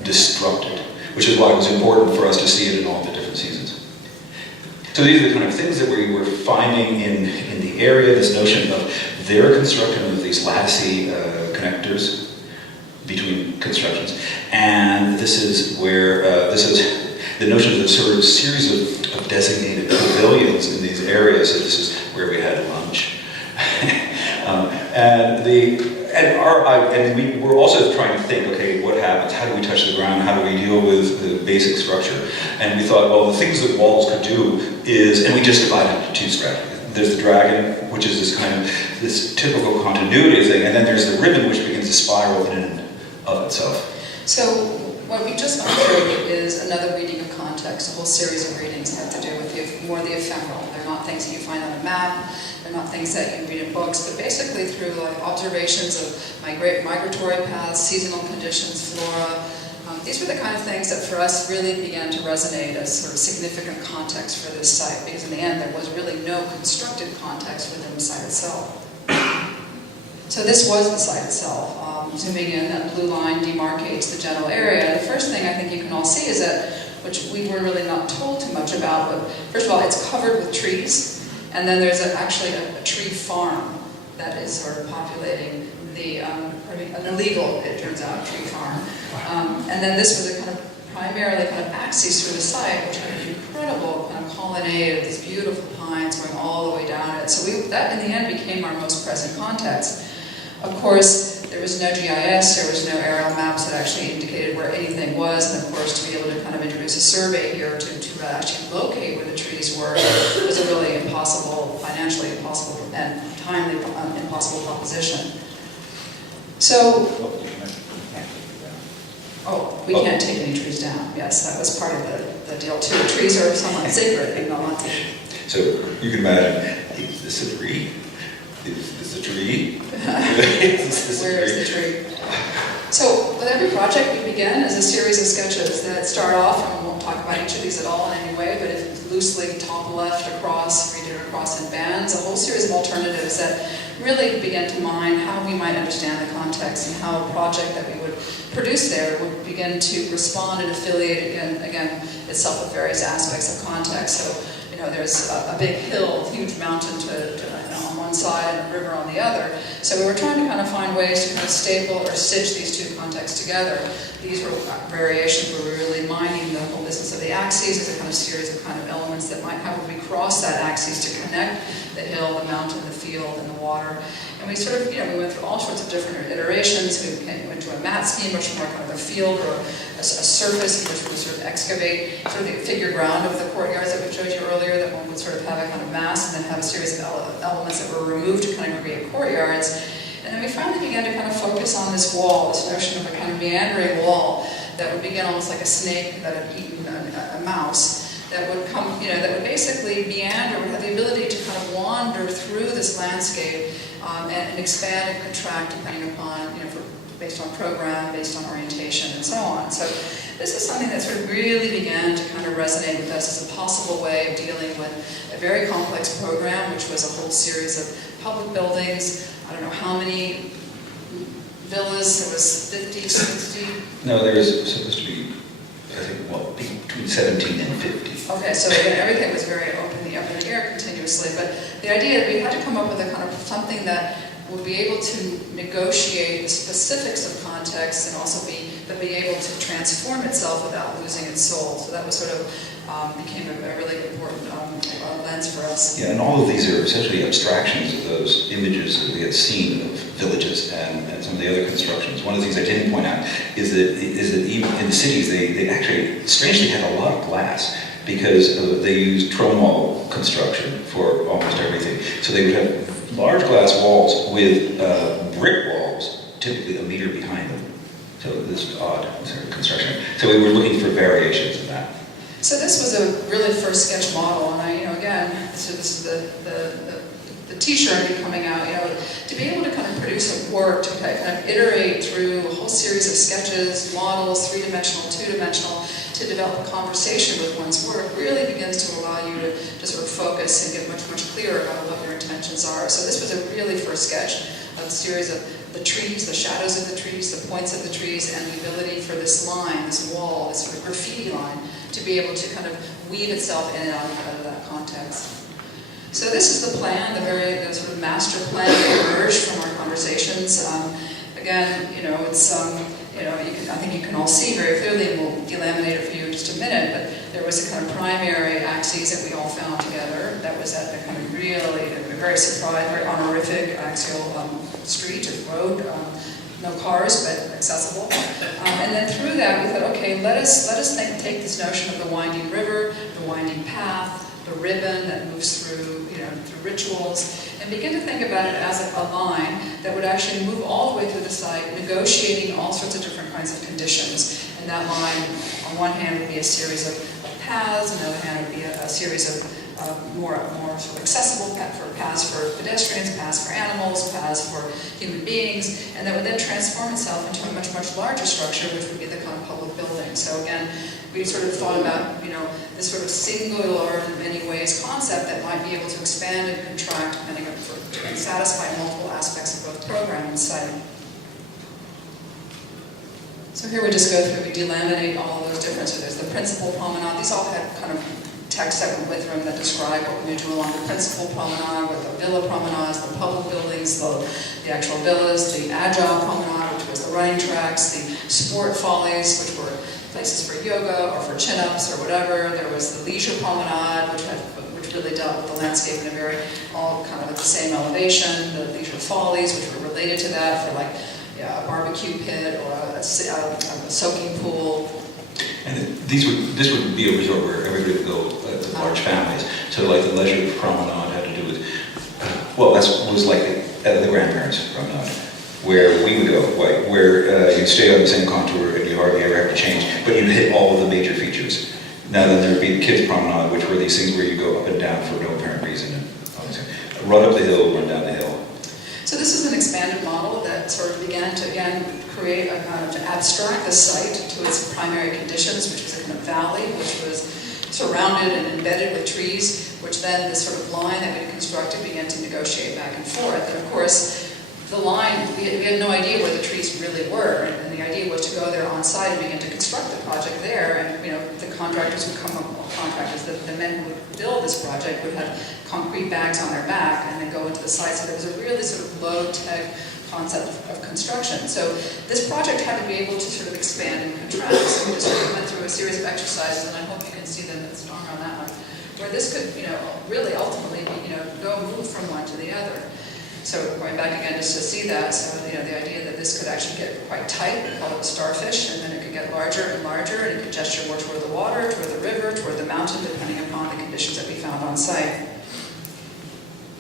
disrupted, which is why it was important for us to see it in all the different seasons. So these are the kind of things that we were finding in the area, this notion of their construction of these latticey connectors between constructions. And this is where, this is the notion of the sort of series of designated pavilions in these areas. So this is where we had lunch. And we were also trying to think, okay, what happens? How do we touch the ground? How do we deal with the basic structure? And we thought, well, the things that walls could do is, and we just divided it into two strata. There's the dragon, which is this typical continuity thing, and then there's the ribbon, which begins to spiral in and of itself. So what we just went through is another reading of context, a whole series of readings that have to do with more the ephemeral. They're not things that you find on a map, they're not things that you read in books, but basically through like observations of migratory paths, seasonal conditions, flora. These were the kind of things that for us really began to resonate as sort of significant context for this site, because in the end there was really no constructed context within the site itself. So this was the site itself. Zooming in, that blue line demarcates the general area. The first thing I think you can all see is that, which we were really not told too much about, but first of all, it's covered with trees, and then there's actually a tree farm that is sort of populating the, an illegal, it turns out, tree farm. And then this was a kind of primarily kind of axis through the site, which had an incredible kind of colonnade of these beautiful pines going all the way down it. So that in the end became our most present context. Of course, there was no GIS, there was no aerial maps that actually indicated where anything was, and of course to be able to kind of introduce a survey here to actually locate where the trees were was a really impossible, financially impossible, and timely impossible proposition. So, we can't take any trees down. Yes, that was part of the deal too. Trees are somewhat sacred in Belmonte. So you can imagine, is this a tree? Is this a tree? Where is the tree? So with every project we begin as a series of sketches that start off, and we won't talk about each of these at all in any way, but if loosely top left across, read it across in bands, a whole series of alternatives that really begin to mine how we might understand the context and how a project that we would produce there would begin to respond and affiliate again itself with various aspects of context. So, there's a big hill, huge mountain on one side and a river on the other. So we were trying to kind of find ways to kind of staple or stitch these two contexts together. These were variations where we were really mining the whole business of the axes as a kind of series of kind of elements that might have we cross that axis to connect the hill, the mountain, the field, and the water. And we sort of, we went through all sorts of different iterations. We went to a mat scheme, which was more kind of a field or a surface in which we would sort of excavate sort of the figure ground of the courtyards that we showed you earlier, that one would sort of have a kind of mass and then have a series of elements that were removed to kind of create courtyards. And then we finally began to kind of focus on this wall, this notion of a kind of meandering wall that would begin almost like a snake that had eaten a mouse, that would come, that would basically meander, would have the ability to kind of wander through this landscape and expand and contract depending upon, based on program, based on orientation, and so on. So this is something that sort of really began to kind of resonate with us as a possible way of dealing with a very complex program, which was a whole series of public buildings. I don't know how many villas, there was 50, 60? No, there was supposed to be, I think, between 17 and 50. Okay, so again, everything was very openly up in the air. loosely, but the idea that we had to come up with a kind of something that would be able to negotiate the specifics of context and also be able to transform itself without losing its soul. So that was sort of became a really important lens for us. Yeah, and all of these are essentially abstractions of those images that we had seen of villages and some of the other constructions. One of the things I didn't point out is that even in the cities, they actually strangely had a lot of glass, because they used trone wall construction for almost everything. So they would have large glass walls with brick walls, typically a meter behind them. So this odd sort of construction. So we were looking for variations of that. So this was a really first sketch model, and again, so this is the T-shirt coming out, to be able to kind of produce a work, to kind of iterate through a whole series of sketches, models, three-dimensional, two-dimensional, to develop a conversation with one's work really begins to allow you to sort of focus and get much, much clearer about what your intentions are. So this was a really first sketch of a series of the trees, the shadows of the trees, the points of the trees, and the ability for this line, this wall, this sort of graffiti line, to be able to kind of weave itself in and out of that context. So this is the plan, the sort of master plan that emerged from our conversations. Again, it's I think you can all see very clearly, and we'll delaminate it for you in just a minute, but there was a kind of primary axis that we all found together that was at the kind of really, very surprised, very honorific axial street or road, no cars, but accessible. And then through that, we thought, okay, let us take this notion of the winding river, the winding path, the ribbon that moves through, through rituals, and begin to think about it as a line that would actually move all the way through the site, negotiating all sorts of different kinds of conditions. And that line, on one hand, would be a series of paths, on the other hand, would be a series of more sort of accessible paths for pedestrians, paths for animals, paths for human beings, and that would then transform itself into a much, much larger structure, which would be the kind of public building. So again, we sort of thought about, this sort of singular, in many ways, concept that might be able to expand and contract depending on, and satisfy multiple aspects of both program and site. So here we just go through, we delaminate all of those different, so there's the principal promenade. These all had kind of text that went with them that describe what we do along the principal promenade, with the villa promenades, the public buildings, the actual villas, the agile promenade, which was the running tracks, the sport follies, which were places for yoga or for chin-ups or whatever. There was the leisure promenade, which really dealt with the landscape in a very, all kind of at the same elevation. The leisure follies, which were related to that, for like a barbecue pit or a soaking pool. And this would be a resort where everybody would go, with large families. So like the leisure promenade had to do with, that was like the grandparents' promenade, where we would go, where you'd stay on the same contour and you hardly ever have to change, but you'd hit all of the major features. Now then there would be the kids' promenade, which were these things where you go up and down for no apparent reason. And run up the hill, run down the hill. So this is an expanded model that sort of began to, again, create a kind of, to abstract the site to its primary conditions, which was a kind of valley, which was surrounded and embedded with trees, which then this sort of line that we had constructed began to negotiate back and forth. And of course, the line, we had no idea where the trees really were, and the idea was to go there on site and begin to construct the project there, and the contractors would come up, the men who would build this project would have concrete bags on their back and then go into the site. So there was a really sort of low-tech concept of construction. So this project had to be able to sort of expand and contract. So we just sort of went through a series of exercises, and I hope you can see them that's stronger on that one, where this could, really ultimately be, move from one to the other. So going back again just to see that, so the idea that this could actually get quite tight, we call it a starfish, and then it could get larger and larger, and it could gesture more toward the water, toward the river, toward the mountain, depending upon the conditions that we found on site.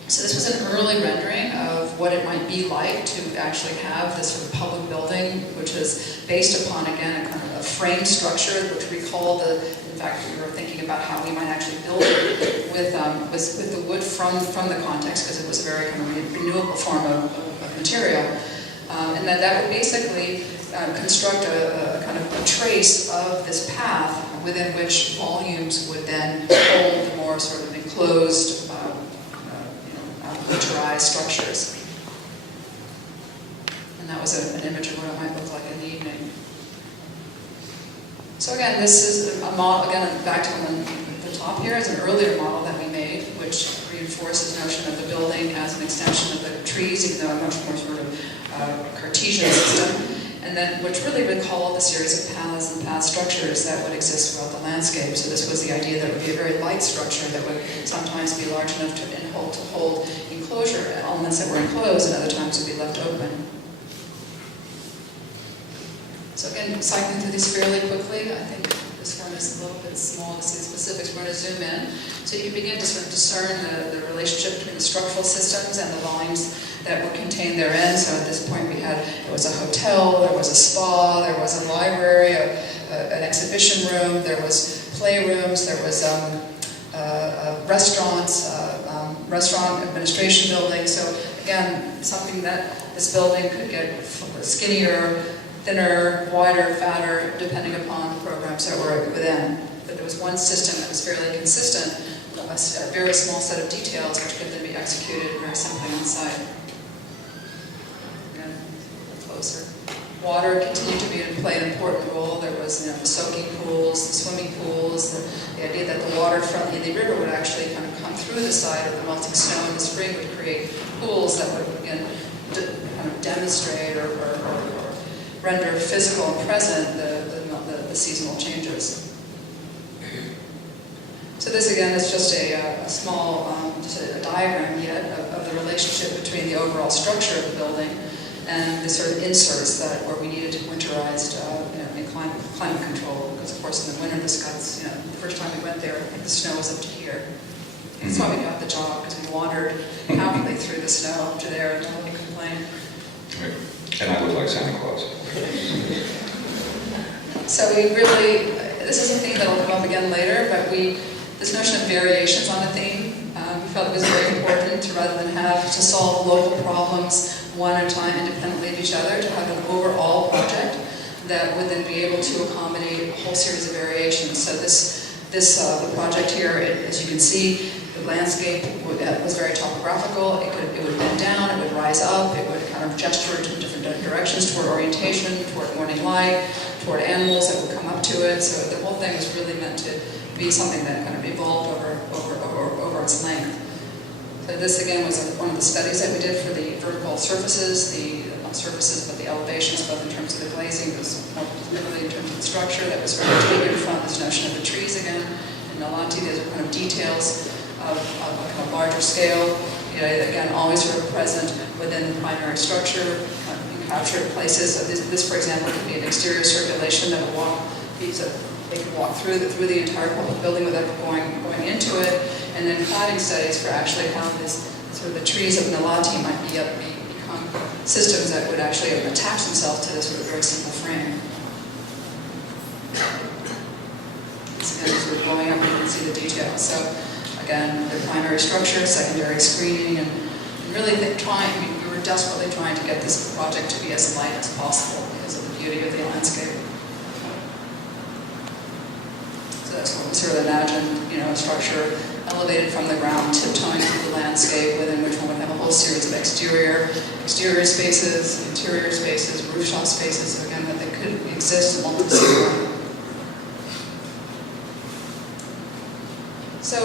So this was an early rendering of what it might be like to actually have this sort of public building, which was based upon, again, a kind of a frame structure, which recalled in fact, we were thinking about how we might actually build it with the wood from the context, because it was a very kind of renewable form of material. And that would basically construct a kind of a trace of this path within which volumes would then hold the more sort of enclosed, winterized structures. And that was an image of what it might look like in the evening. So again, this is a model, again, back to the top here, is an earlier model that we made, which reinforce his notion of the building as an extension of the trees, even though a much more sort of Cartesian system. And then which really recalled the series of paths and path structures that would exist throughout the landscape. So this was the idea that it would be a very light structure that would sometimes be large enough to hold enclosure elements that were enclosed, and other times would be left open. So again, cycling through these fairly quickly, I think this one is a little bit small to see the specifics. We're going to zoom in. So you can begin to sort of discern the relationship between the structural systems and the volumes that were contained therein. So at this point there was a hotel, there was a spa, there was a library, an exhibition room, there was playrooms, there was restaurants, restaurant administration building. So again, something that this building could get skinnier, thinner, wider, fatter, depending upon the programs that were within. But there was one system that was fairly consistent, a very small set of details which could then be executed very simply on site. Again, closer. Water continued to play an important role. There was the soaking pools, the swimming pools, the idea that the water from the river would actually kind of come through the side of the melting snow in the spring would create pools that would again kind of demonstrate or render physical and present the seasonal changes. So this again is just a small, just a diagram yet of the relationship between the overall structure of the building and the sort of inserts where we needed winterized in climate control. Because of course in the winter this got, the first time we went there, I think the snow was up to here. That's why we got the job, because we wandered happily through the snow up to there and nobody complained. Right. And I look like Santa Claus. So we really, this is a theme that will come up again later, but this notion of variations on a theme, we felt it was very important to, rather than have to solve local problems one at a time independently of each other, to have an overall project that would then be able to accommodate a whole series of variations. So the project here, as you can see, the landscape was very topographical. It would bend down, it would rise up, it would kind of gesture in different directions toward orientation, toward morning light, toward animals that would come up to it. So the whole thing was really meant to be something that kind of evolved over its length. So this again was one of the studies that we did for the vertical surfaces, not surfaces but the elevations, both in terms of the glazing, but more specifically in terms of the structure, that was sort of taken from this notion of the trees again. In Nalati, these are kind of details of a kind of larger scale, again, always sort of present within the primary structure, captured places. So this, for example, could be an exterior circulation that would walk, they could walk through the entire public building without going into it, and then cladding studies for actually how this sort of the trees of Nalati might become systems that would actually attach themselves to this sort of very simple frame. It's again sort of blowing up, and you can see the details. So again, the primary structure, secondary screening, and really we were desperately trying to get this project to be as light as possible because of the beauty of the landscape. So that's what we sort of imagined, a structure elevated from the ground, tiptoeing through the landscape, within which one would have a whole series of exterior spaces, interior spaces, rooftop spaces, again, that they could exist in multiple seasons. So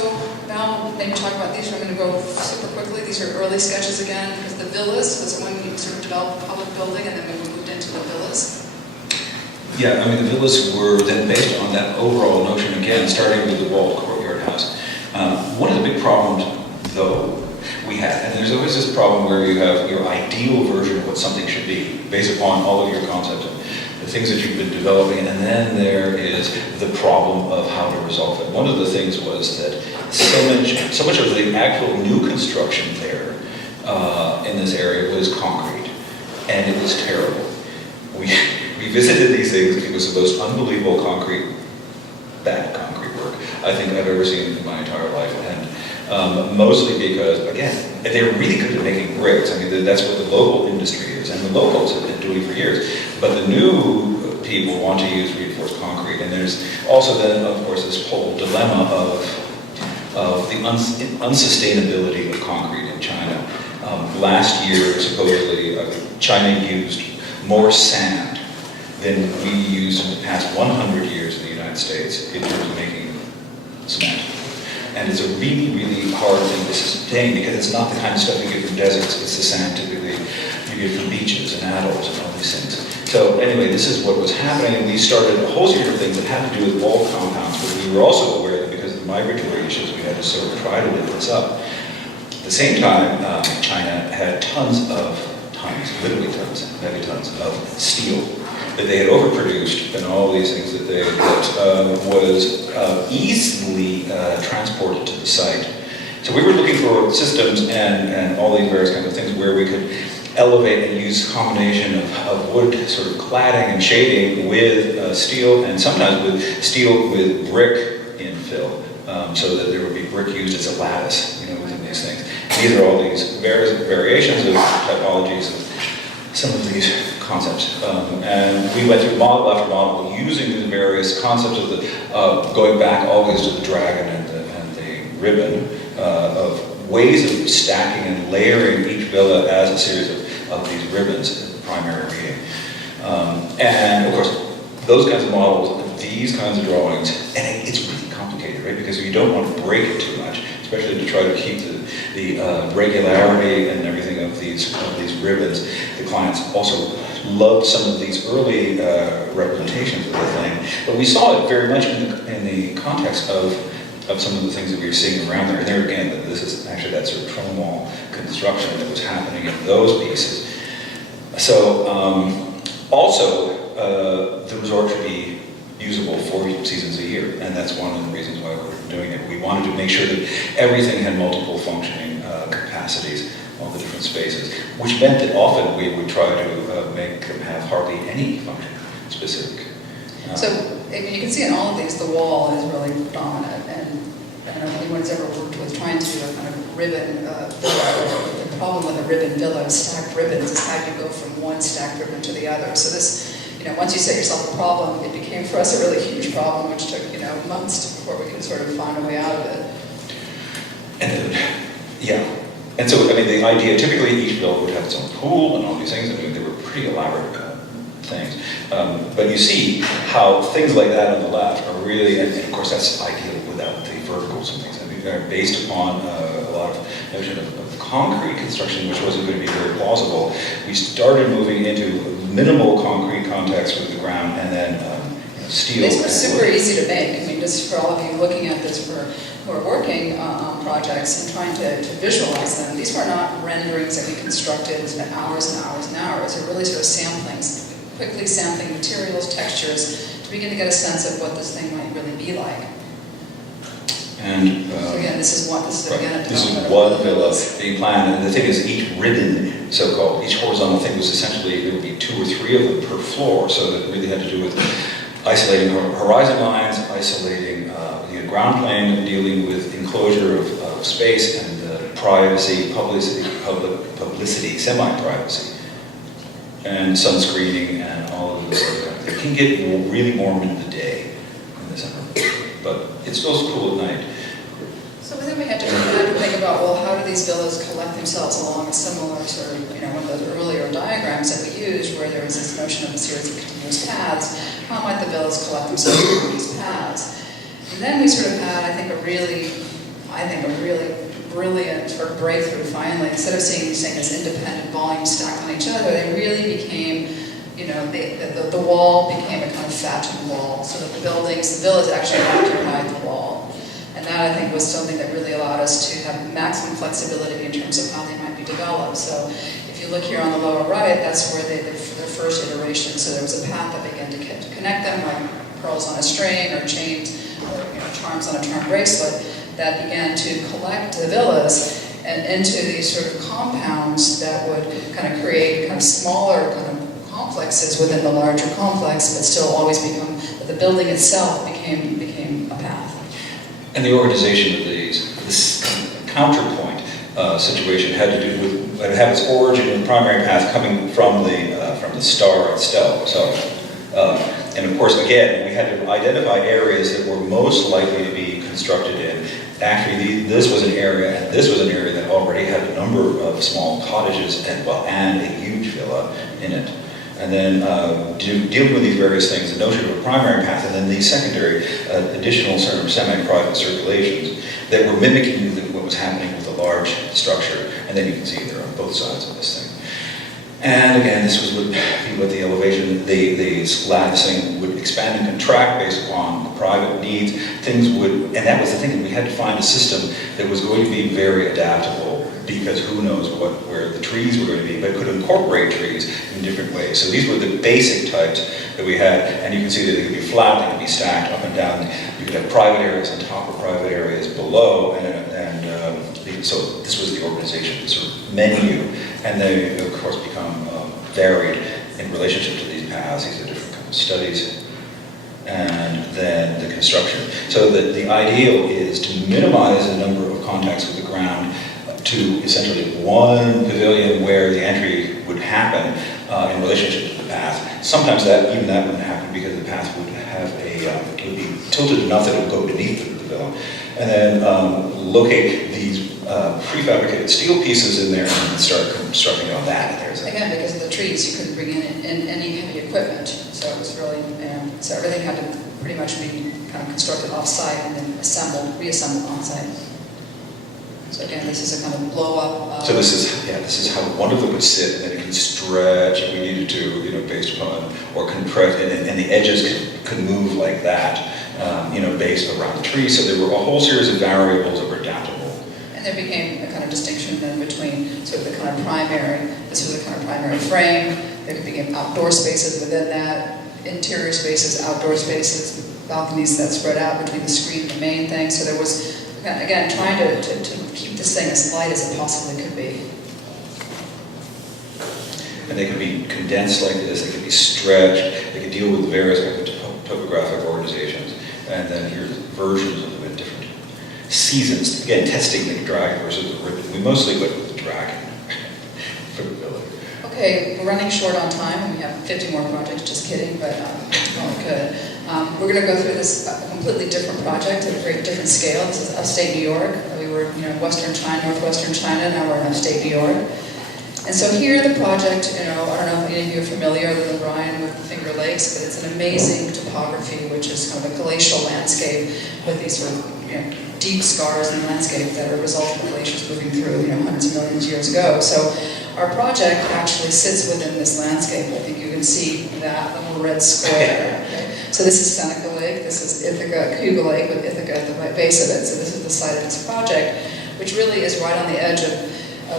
now maybe talk about these. I'm going to go super quickly. These are early sketches again, because the villas was when we sort of developed the public building, and then we moved into the villas. Yeah, the villas were then based on that overall notion, again, starting with the walled courtyard house. One of the big problems, though, we had, and there's always this problem where you have your ideal version of what something should be, based upon all of your concepts and the things that you've been developing, and then there is the problem of how to resolve it. One of the things was that so much of the actual new construction there in this area was concrete, and it was terrible. We visited these things. It was the most unbelievable bad concrete work I think I've ever seen in my entire life, and mostly because, again, they're really good at making bricks. That's what the local industry is, and the locals have been doing for years. But the new people want to use reinforced concrete, and there's also then, of course, this whole dilemma of the unsustainability of concrete in China. Last year, supposedly, China used more sand than we used in the past 100 years in the United States in terms of making cement. And it's a really, really hard thing to sustain because it's not the kind of stuff you get from deserts. It's the sand typically you get from beaches and atolls and all these things. So anyway, this is what was happening, and we started a whole series of things that had to do with wall compounds, but we were also aware that because of the migratory issues, we had to sort of try to lift this up. At the same time, China had literally tons, heavy tons of steel that they had overproduced, and all these things that was easily transported to the site. So we were looking for systems and all these various kinds of things where we could elevate and use a combination of wood sort of cladding and shading with steel, and sometimes with steel with brick infill, so that there would be brick used as a lattice, within these things. These are all these various variations of typologies of some of these concepts, and we went through model after model using the various concepts of going back always to the dragon and the ribbon, of ways of stacking and layering each villa as a series of these ribbons, the primary reading. And of course, those kinds of models, these kinds of drawings, and it's really complicated, right? Because you don't want to break it too much, especially to try to keep the regularity and everything of these ribbons. The clients also loved some of these early representations of the thing, but we saw it very much in the context of some of the things that we were seeing around there. And there again, this is actually that sort of trone wall construction that was happening in those pieces. So also, the resort should be usable 4 seasons a year, and that's one of the reasons why we're doing it. We wanted to make sure that everything had multiple functioning capacities, all the different spaces, which meant that often we would try to make them have hardly any function specific. So, I mean, you can see in all of these, the wall is really dominant, and I don't know if anyone's ever worked with trying to do a kind of ribbon villa. The problem with a ribbon villa, stacked ribbons, is how you go from one stacked ribbon to the other. So this, once you set yourself a problem, it became for us a really huge problem, which took, months before we could sort of find a way out of it. And yeah. And so, I mean, the idea, typically each villa would have its own pool and all these things. I mean, they were pretty elaborate things. But you see how things like that on the left are really, and of course that's ideal without the verticals and things. I mean, they're based upon a lot of notion of concrete construction, which wasn't going to be very plausible. We started moving into minimal concrete contacts with the ground, and then steel. These were super easy to make. I mean, just for all of you looking at this who are working on projects and trying to visualize them, these were not renderings that we constructed and spent hours and hours and hours. They're really sort of samplings, quickly sampling materials, textures, to begin to get a sense of what this thing might really be like. And so again, this is one villa being planned, and the thing is, each ribbon, so-called, each horizontal thing was essentially, there would be 2 or 3 of them per floor, so that it really had to do with isolating horizon lines, isolating the ground plane, dealing with enclosure of space, and privacy, publicity, semi-privacy, and sunscreening, and all of this other kind of thing. It can get really warm in the day in the summer, but it's still cool at night. So then we had to think about, well, how do these villas collect themselves along a similar sort of, one of those earlier diagrams that we used, where there was this notion of a series of continuous paths. How might the villas collect themselves along these paths? And then we sort of had, I think, a really brilliant sort of breakthrough finally. Instead of seeing these things as independent volumes stacked on each other, they really became, the wall became a kind of fatten wall, so that the villas actually occupied the wall. And that, I think, was something that really allowed us to have maximum flexibility in terms of how they might be developed. So if you look here on the lower right, that's where their first iteration. So there was a path that began to connect them, like pearls on a string or chains, or charms on a charm bracelet, that began to collect the villas and into these sort of compounds that would kind of create kind of smaller kind of complexes within the larger complex, but still always become, the building itself became a path. And the organization of this counterpoint situation had to do with, it had its origin in the primary path coming from the star itself. So, and of course, again, we had to identify areas that were most likely to be constructed in. Actually, this was an area, and this was an area that already had a number of small cottages and a huge villa in it. And then dealing with these various things, the notion of a primary path, and then these secondary additional sort of semi-private circulations, that were mimicking what was happening with the large structure. And then you can see they're on both sides of this thing. And again, this was with the elevation, the latticing would expand and contract based upon the private needs. Things would, and that was the thing, that we had to find a system that was going to be very adaptable, because who knows where the trees were going to be, but it could incorporate trees in different ways. So these were the basic types that we had, and you can see that they could be flat, they could be stacked up and down. You could have private areas on top of private areas below, so this was the organization, sort of menu, and they of course become varied in relationship to these paths. These are different kind of studies. And then the construction. So the ideal is to minimize the number of contacts with the ground to essentially one pavilion where the entry would happen in relationship to the path. Sometimes even that wouldn't happen, because the path would have it would be tilted enough that it would go beneath the pavilion. And then locate these prefabricated steel pieces in there and start constructing on that. Again, because of the trees, you couldn't bring in any heavy equipment, so it was really, so everything had to pretty much be kind of constructed off-site and then reassembled on-site. So again, this is a kind of blow-up. So this is how one of them would sit, and then it can stretch if we needed to, based upon, or compress, and the edges could move like that, based around the tree. So there were a whole series of variables that were adaptable. And there became a kind of distinction then between sort of the kind of primary, this was a kind of primary frame, there became outdoor spaces within that, interior spaces, outdoor spaces, balconies that spread out between the screen and the main thing. So there was, again, trying to keep this thing as light as it possibly could be. And they could be condensed like this, they could be stretched, they could deal with various kinds of topographic organizations. And then here's versions of them in different seasons. Again, testing the drag versus the ribbon. We mostly went with the drag for the building. Okay, we're running short on time. We have 50 more projects, just kidding, but we could. We're going to go through this completely different project at a very different scale. This is upstate New York. We were in western China, northwestern China, now we're in upstate New York. And so here the project, I don't know if any of you are familiar, other than Brian, with the Finger Lakes, but it's an amazing topography, which is kind of a glacial landscape with these sort of deep scars in the landscape that are a result of glaciers moving through hundreds of millions of years ago. So our project actually sits within this landscape. I think you can see that little red square. Okay? So this is Seneca Lake, this is Ithaca, Cayuga Lake with Ithaca at the base of it. So this is the site of this project, which really is right on the edge of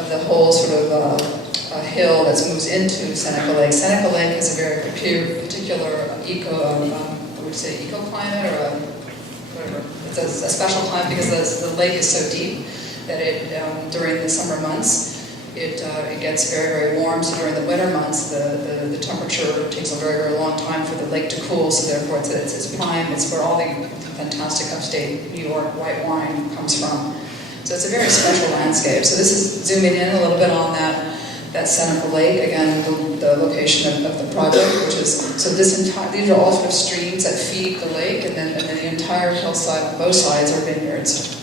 the whole sort of hill that moves into Seneca Lake. Seneca Lake is a very particular ecoclimate, or whatever. It's a special climate because the lake is so deep that during the summer months it gets very, very warm. So during the winter months the temperature takes a very, very long time for the lake to cool. So therefore it's prime. It's where all the fantastic upstate New York white wine comes from. So it's a very special landscape. So this is zooming in a little bit on that Seneca Lake, again, the location of the project, which is, so these are all sort of streams that feed the lake, and then the entire hillside on both sides are vineyards.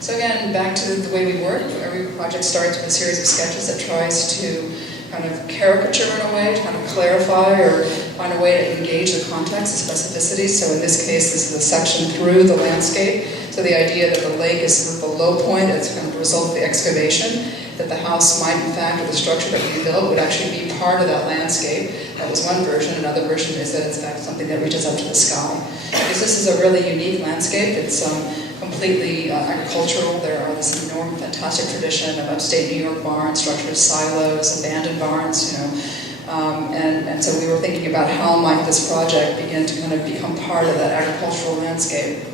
So again, back to the way we work. Every project starts with a series of sketches that tries to kind of caricature in a way, to kind of clarify or find a way to engage the context, the specificity. So in this case, this is a section through the landscape. So the idea that the lake is sort of the low point, it's kind of the result of the excavation, that the house might in fact, or the structure that we built would actually be part of that landscape. That was one version. Another version is that it's in fact something that reaches up to the sky. Because this is a really unique landscape. It's completely agricultural. There are this enormous, fantastic tradition of upstate New York barn structures, silos, abandoned barns, and so we were thinking about how might this project begin to kind of become part of that agricultural landscape.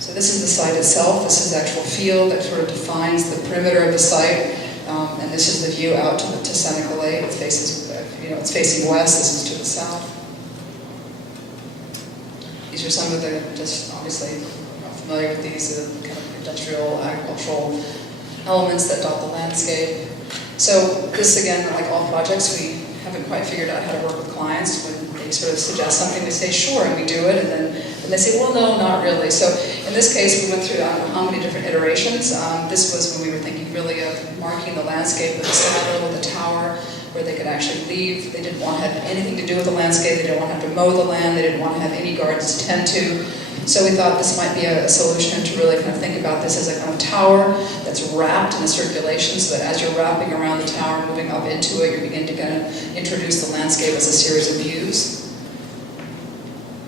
So this is the site itself. This is the actual field that sort of defines the perimeter of the site, and this is the view out to Seneca Lake. It faces, it's facing west. This is to the south. These are some of the, just obviously not familiar with these, kind of industrial, agricultural elements that dot the landscape. So this, again, like all projects, we haven't quite figured out how to work with clients. When they sort of suggest something, we say, sure, and we do it, and then they say, well, no, not really. So in this case, we went through I don't know how many different iterations. This was when we were thinking really of marking the landscape with a saddle, with a tower, where they could actually leave. They didn't want to have anything to do with the landscape. They didn't want to have to mow the land. They didn't want to have any gardens to tend to. So we thought this might be a solution to really kind of think about this as a kind of tower that's wrapped in a circulation, so that as you're wrapping around the tower, moving up into it, you begin to kind of introduce the landscape as a series of views.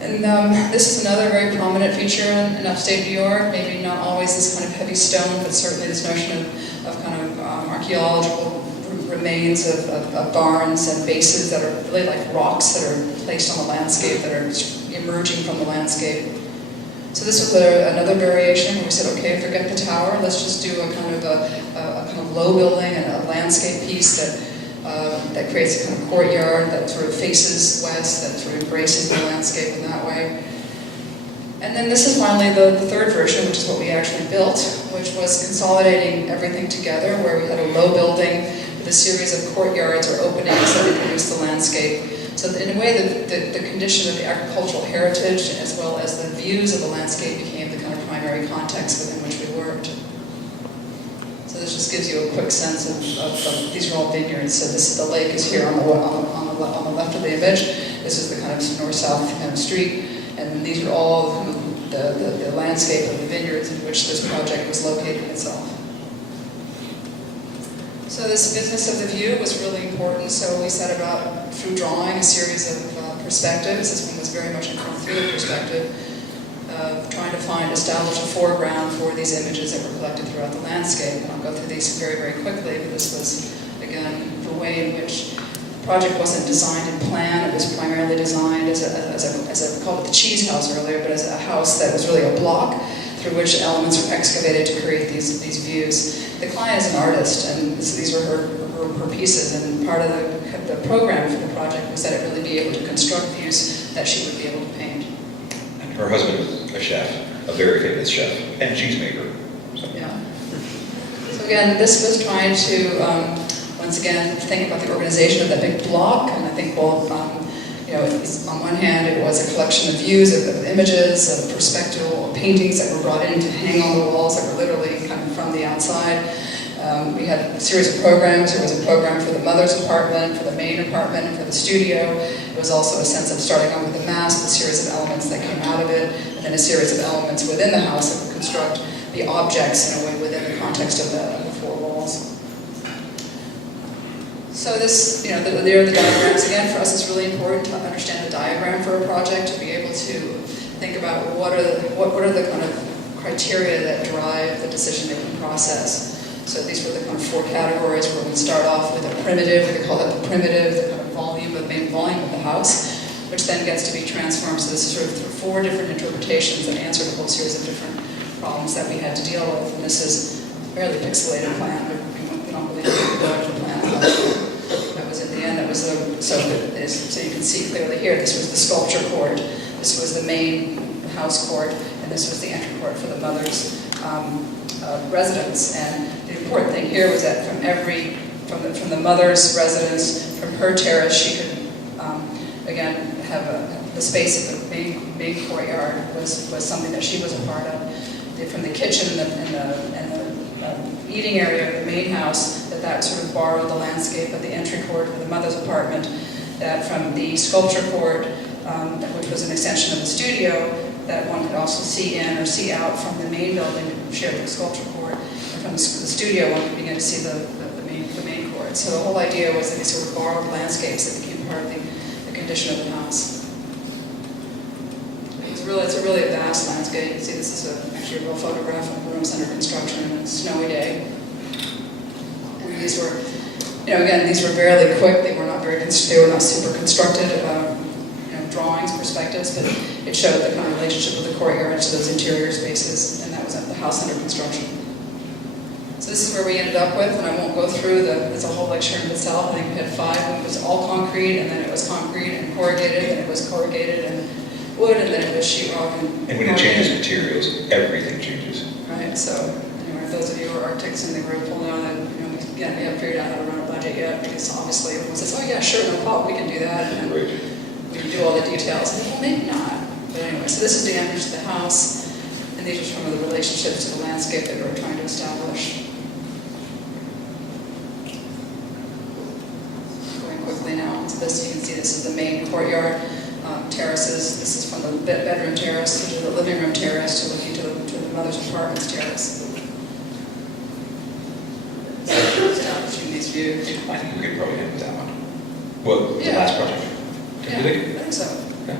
And this is another very prominent feature in upstate New York, maybe not always this kind of heavy stone, but certainly this notion of kind of archaeological remains of barns and bases that are really like rocks that are placed on the landscape, that are emerging from the landscape. So this was another variation where we said, okay, forget the tower, let's just do a kind of low building and a landscape piece that creates a kind of courtyard that sort of faces west, that sort of embraces the landscape in that way. And then this is finally the third version, which is what we actually built, which was consolidating everything together, where we had a low building with a series of courtyards or openings that introduced the landscape. So in a way, the condition of the agricultural heritage, as well as the views of the landscape, became the kind of primary context within which we worked. So this just gives you a quick sense of these are all vineyards. So the lake is here on the left of the image. This is the kind of north-south kind of street, and these are all the landscape of the vineyards in which this project was located itself. So this business of the view was really important, so we set about, through drawing, a series of perspectives. This one was very much a through perspective, trying to establish a foreground for these images that were collected throughout the landscape. And I'll go through these very, very quickly, but this was, again, the way in which the project wasn't designed in plan. It was primarily designed as we called it the cheese house earlier, but as a house that was really a block through which elements were excavated to create these views. The client is an artist, and these were her pieces, and part of the program for the project was that it really be able to construct views that she would be able to paint. And her husband was a chef, a very famous chef, and cheesemaker. So. Yeah. So again, this was trying to, once again, think about the organization of that big block, and I think both, on one hand, it was a collection of views, of images, of perspectival paintings that were brought in to hang on the walls that were literally kind of from the outside. We had a series of programs. There was a program for the mother's apartment, for the main apartment, and for the studio. It was also a sense of starting off with a mass, a series of elements that came out of it, and then a series of elements within the house that would construct the objects in a way within the context of the four walls. So this, there are the diagrams. Again, for us it's really important to understand the diagram for a project, to be able to think about what are the kind of criteria that drive the decision-making process. So these were the kind of four categories where we start off with a primitive, we call that the primitive, the kind of main volume of the house, which then gets to be transformed. So this is sort of four different interpretations that answered a whole series of different problems that we had to deal with. And this is a fairly pixelated plan, but we don't really have to go into the plan. That was in the end, that was so you can see clearly here, this was the sculpture court, this was the main house court, and this was the entry court for the mother's residence. And the important thing here was that from the mother's residence, from her terrace, she could again have the space of the main courtyard was something that she was a part of. From the kitchen and the eating area of the main house, that sort of borrowed the landscape of the entry court of the mother's apartment. That from the sculpture court, which was an extension of the studio, that one could also see in or see out from the main building, shared with the sculpture court. And from the studio, one could begin to see the main court. So the whole idea was that these sort of borrowed landscapes that became part of the condition of the house. It's a really vast landscape. You can see this is actually a real photograph of rooms under construction on a snowy day. And these were, again, these were fairly quick. They were not super constructed drawings, perspectives, but it showed the kind of relationship with the courtyard to those interior spaces, and that was at the house under construction. So this is where we ended up with, and I won't go through it's a whole lecture in itself. I think we had 5. It was all concrete, and then it was concrete and corrugated, and it was corrugated and wood, and then it was sheetrock and when it changes materials, everything changes. Right, so anyway, those of you who are architects in the group will know that, again, we haven't figured out how to run a budget yet, because obviously everyone says, oh yeah, sure, no problem, we can do that, and Right. we can do all the details. And well, maybe not. But anyway, so this is the entrance to the house, and these are some of the relationships to the landscape that we were trying to establish. Going quickly now to this, you can see this is the main courtyard. Terraces. This is from the bedroom terrace, which is a living room terrace to looking to the mother's apartment's terrace. Establishing these views. I think we could probably end with that one. Well, the Yeah. last project. Yeah, Do you think? I think so. Okay.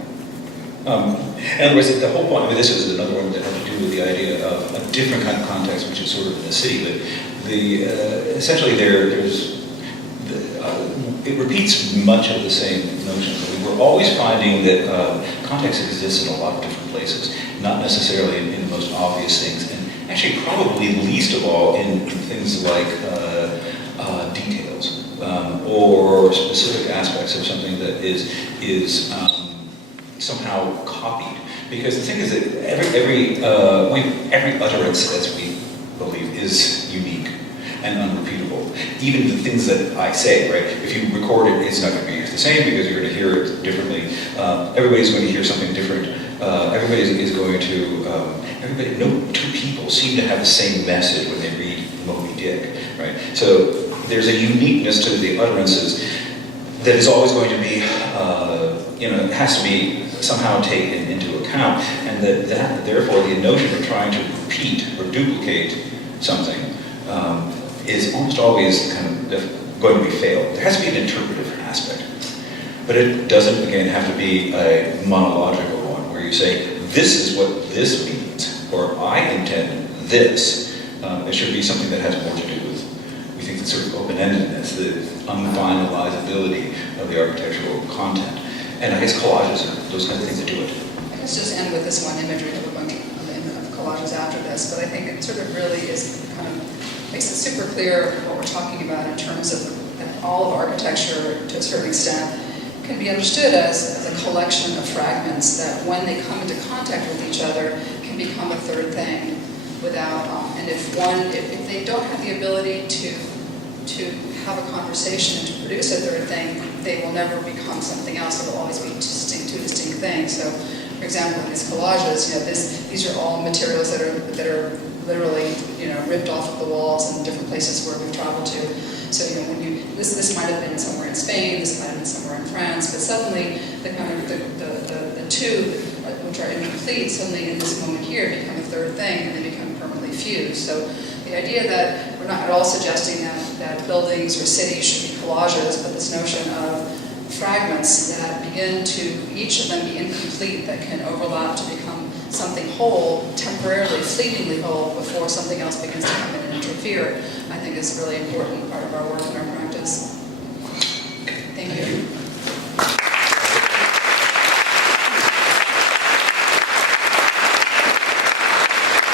In other words, the whole point, I mean, this was another one that had to do with the idea of a different kind of context, which is sort of in the city, but essentially it repeats much of the same notions. I mean, we're always finding that context exists in a lot of different places, not necessarily in the most obvious things, and actually probably least of all in things like details or specific aspects of something that is somehow copied. Because the thing is that every utterance, as we believe, is unique and unrepeatable. Even the things that I say, right? If you record it, it's not going to be the same because you're going to hear it differently. Everybody's going to hear something different. No two people seem to have the same message when they read Moby Dick, right? So there's a uniqueness to the utterances that is always going to be, it has to be somehow taken into account, and that therefore the notion of trying to repeat or duplicate something is almost always kind of going to be failed. There has to be an interpretive aspect, but it doesn't, again, have to be a monological one where you say, this is what this means, or I intend this. It should be something that has more to do with, we think, the sort of open-endedness, the unfinalizability of the architectural content. And I guess collages are those kinds of things that do it. Let's just end with this one imagery of a bunch of collages after this, but I think it sort of really is kind of makes it super clear what we're talking about in terms of that all of architecture, to a certain extent, can be understood as a collection of fragments that, when they come into contact with each other, can become a third thing without. And if they don't have the ability to have a conversation and to produce a third thing, they will never become something else. It will always be two distinct things. So, for example, in these collages, these are all materials that are literally, ripped off of the walls in different places where we've traveled to. So, this might have been somewhere in Spain, this might have been somewhere in France, but suddenly the two, which are incomplete, suddenly in this moment here become a third thing, and they become permanently fused. So the idea that we're not at all suggesting that buildings or cities should be collages, but this notion of fragments that begin to, each of them be incomplete, that can overlap to become something whole, temporarily, fleetingly whole, before something else begins to come in and interfere, I think is a really important part of our work and our practice. Thank you.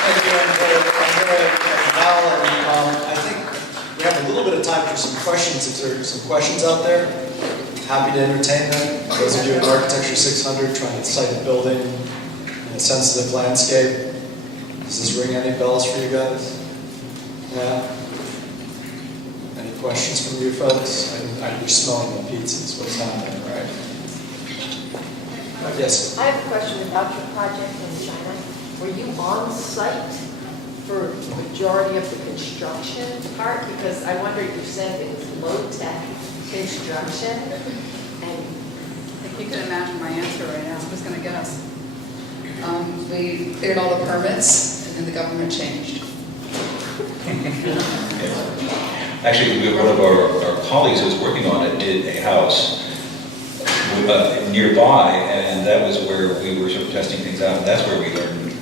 Thank you, Andrea and Val. I think we have a little bit of time for some questions. If there are some questions out there, happy to entertain them. Those of you in Architecture 600 trying to site a building in a sensitive landscape. Does this ring any bells for you guys? Yeah? Any questions from you folks? You're smelling the pizzas. What's happening, right? Yes? I have a question about your project in China. Were you on site for the majority of the construction part? Because I wonder, you said it was low-tech construction. And If you can imagine my answer right now, who's going to guess? We cleared all the permits, and then the government changed. Actually, one of our colleagues who was working on it did a house nearby, and that was where we were sort of testing things out, and that's where we learned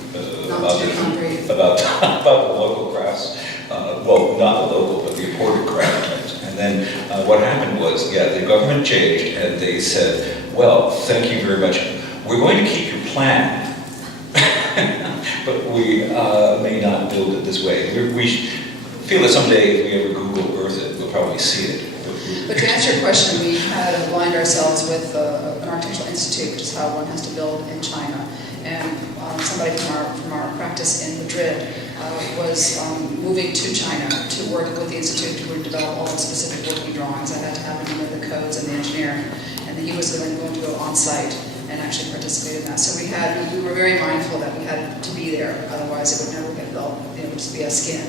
about the local crafts. Well, not the local, but the imported craft types. And then what happened was, the government changed, and they said, well, thank you very much. We're going to keep your plan, but we may not build it this way. We feel that someday, if we ever Google Earth it, we'll probably see it. But to answer your question, we had aligned ourselves with an architectural institute, which is how one has to build in China. And somebody from our practice in Madrid was moving to China to work with the institute to develop all the specific working drawings. I had to have him know the codes and the engineering. And then he was then going to go on site and actually participate in that. So we were very mindful that we had to be there, otherwise it would never get built. It would just be a skin.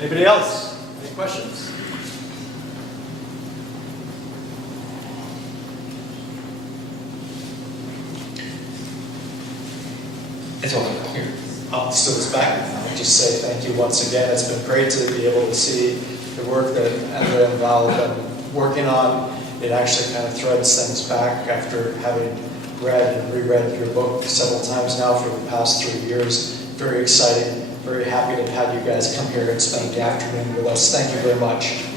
Anybody else? Any questions? It's all here. So it's back. I'll just say thank you once again. It's been great to be able to see the work that Andrea and Val have been working on. It actually kind of threads things back after having read and reread your book several times now for the past 3 years. Very exciting. Very happy to have you guys come here and spend the afternoon with us. Thank you very much.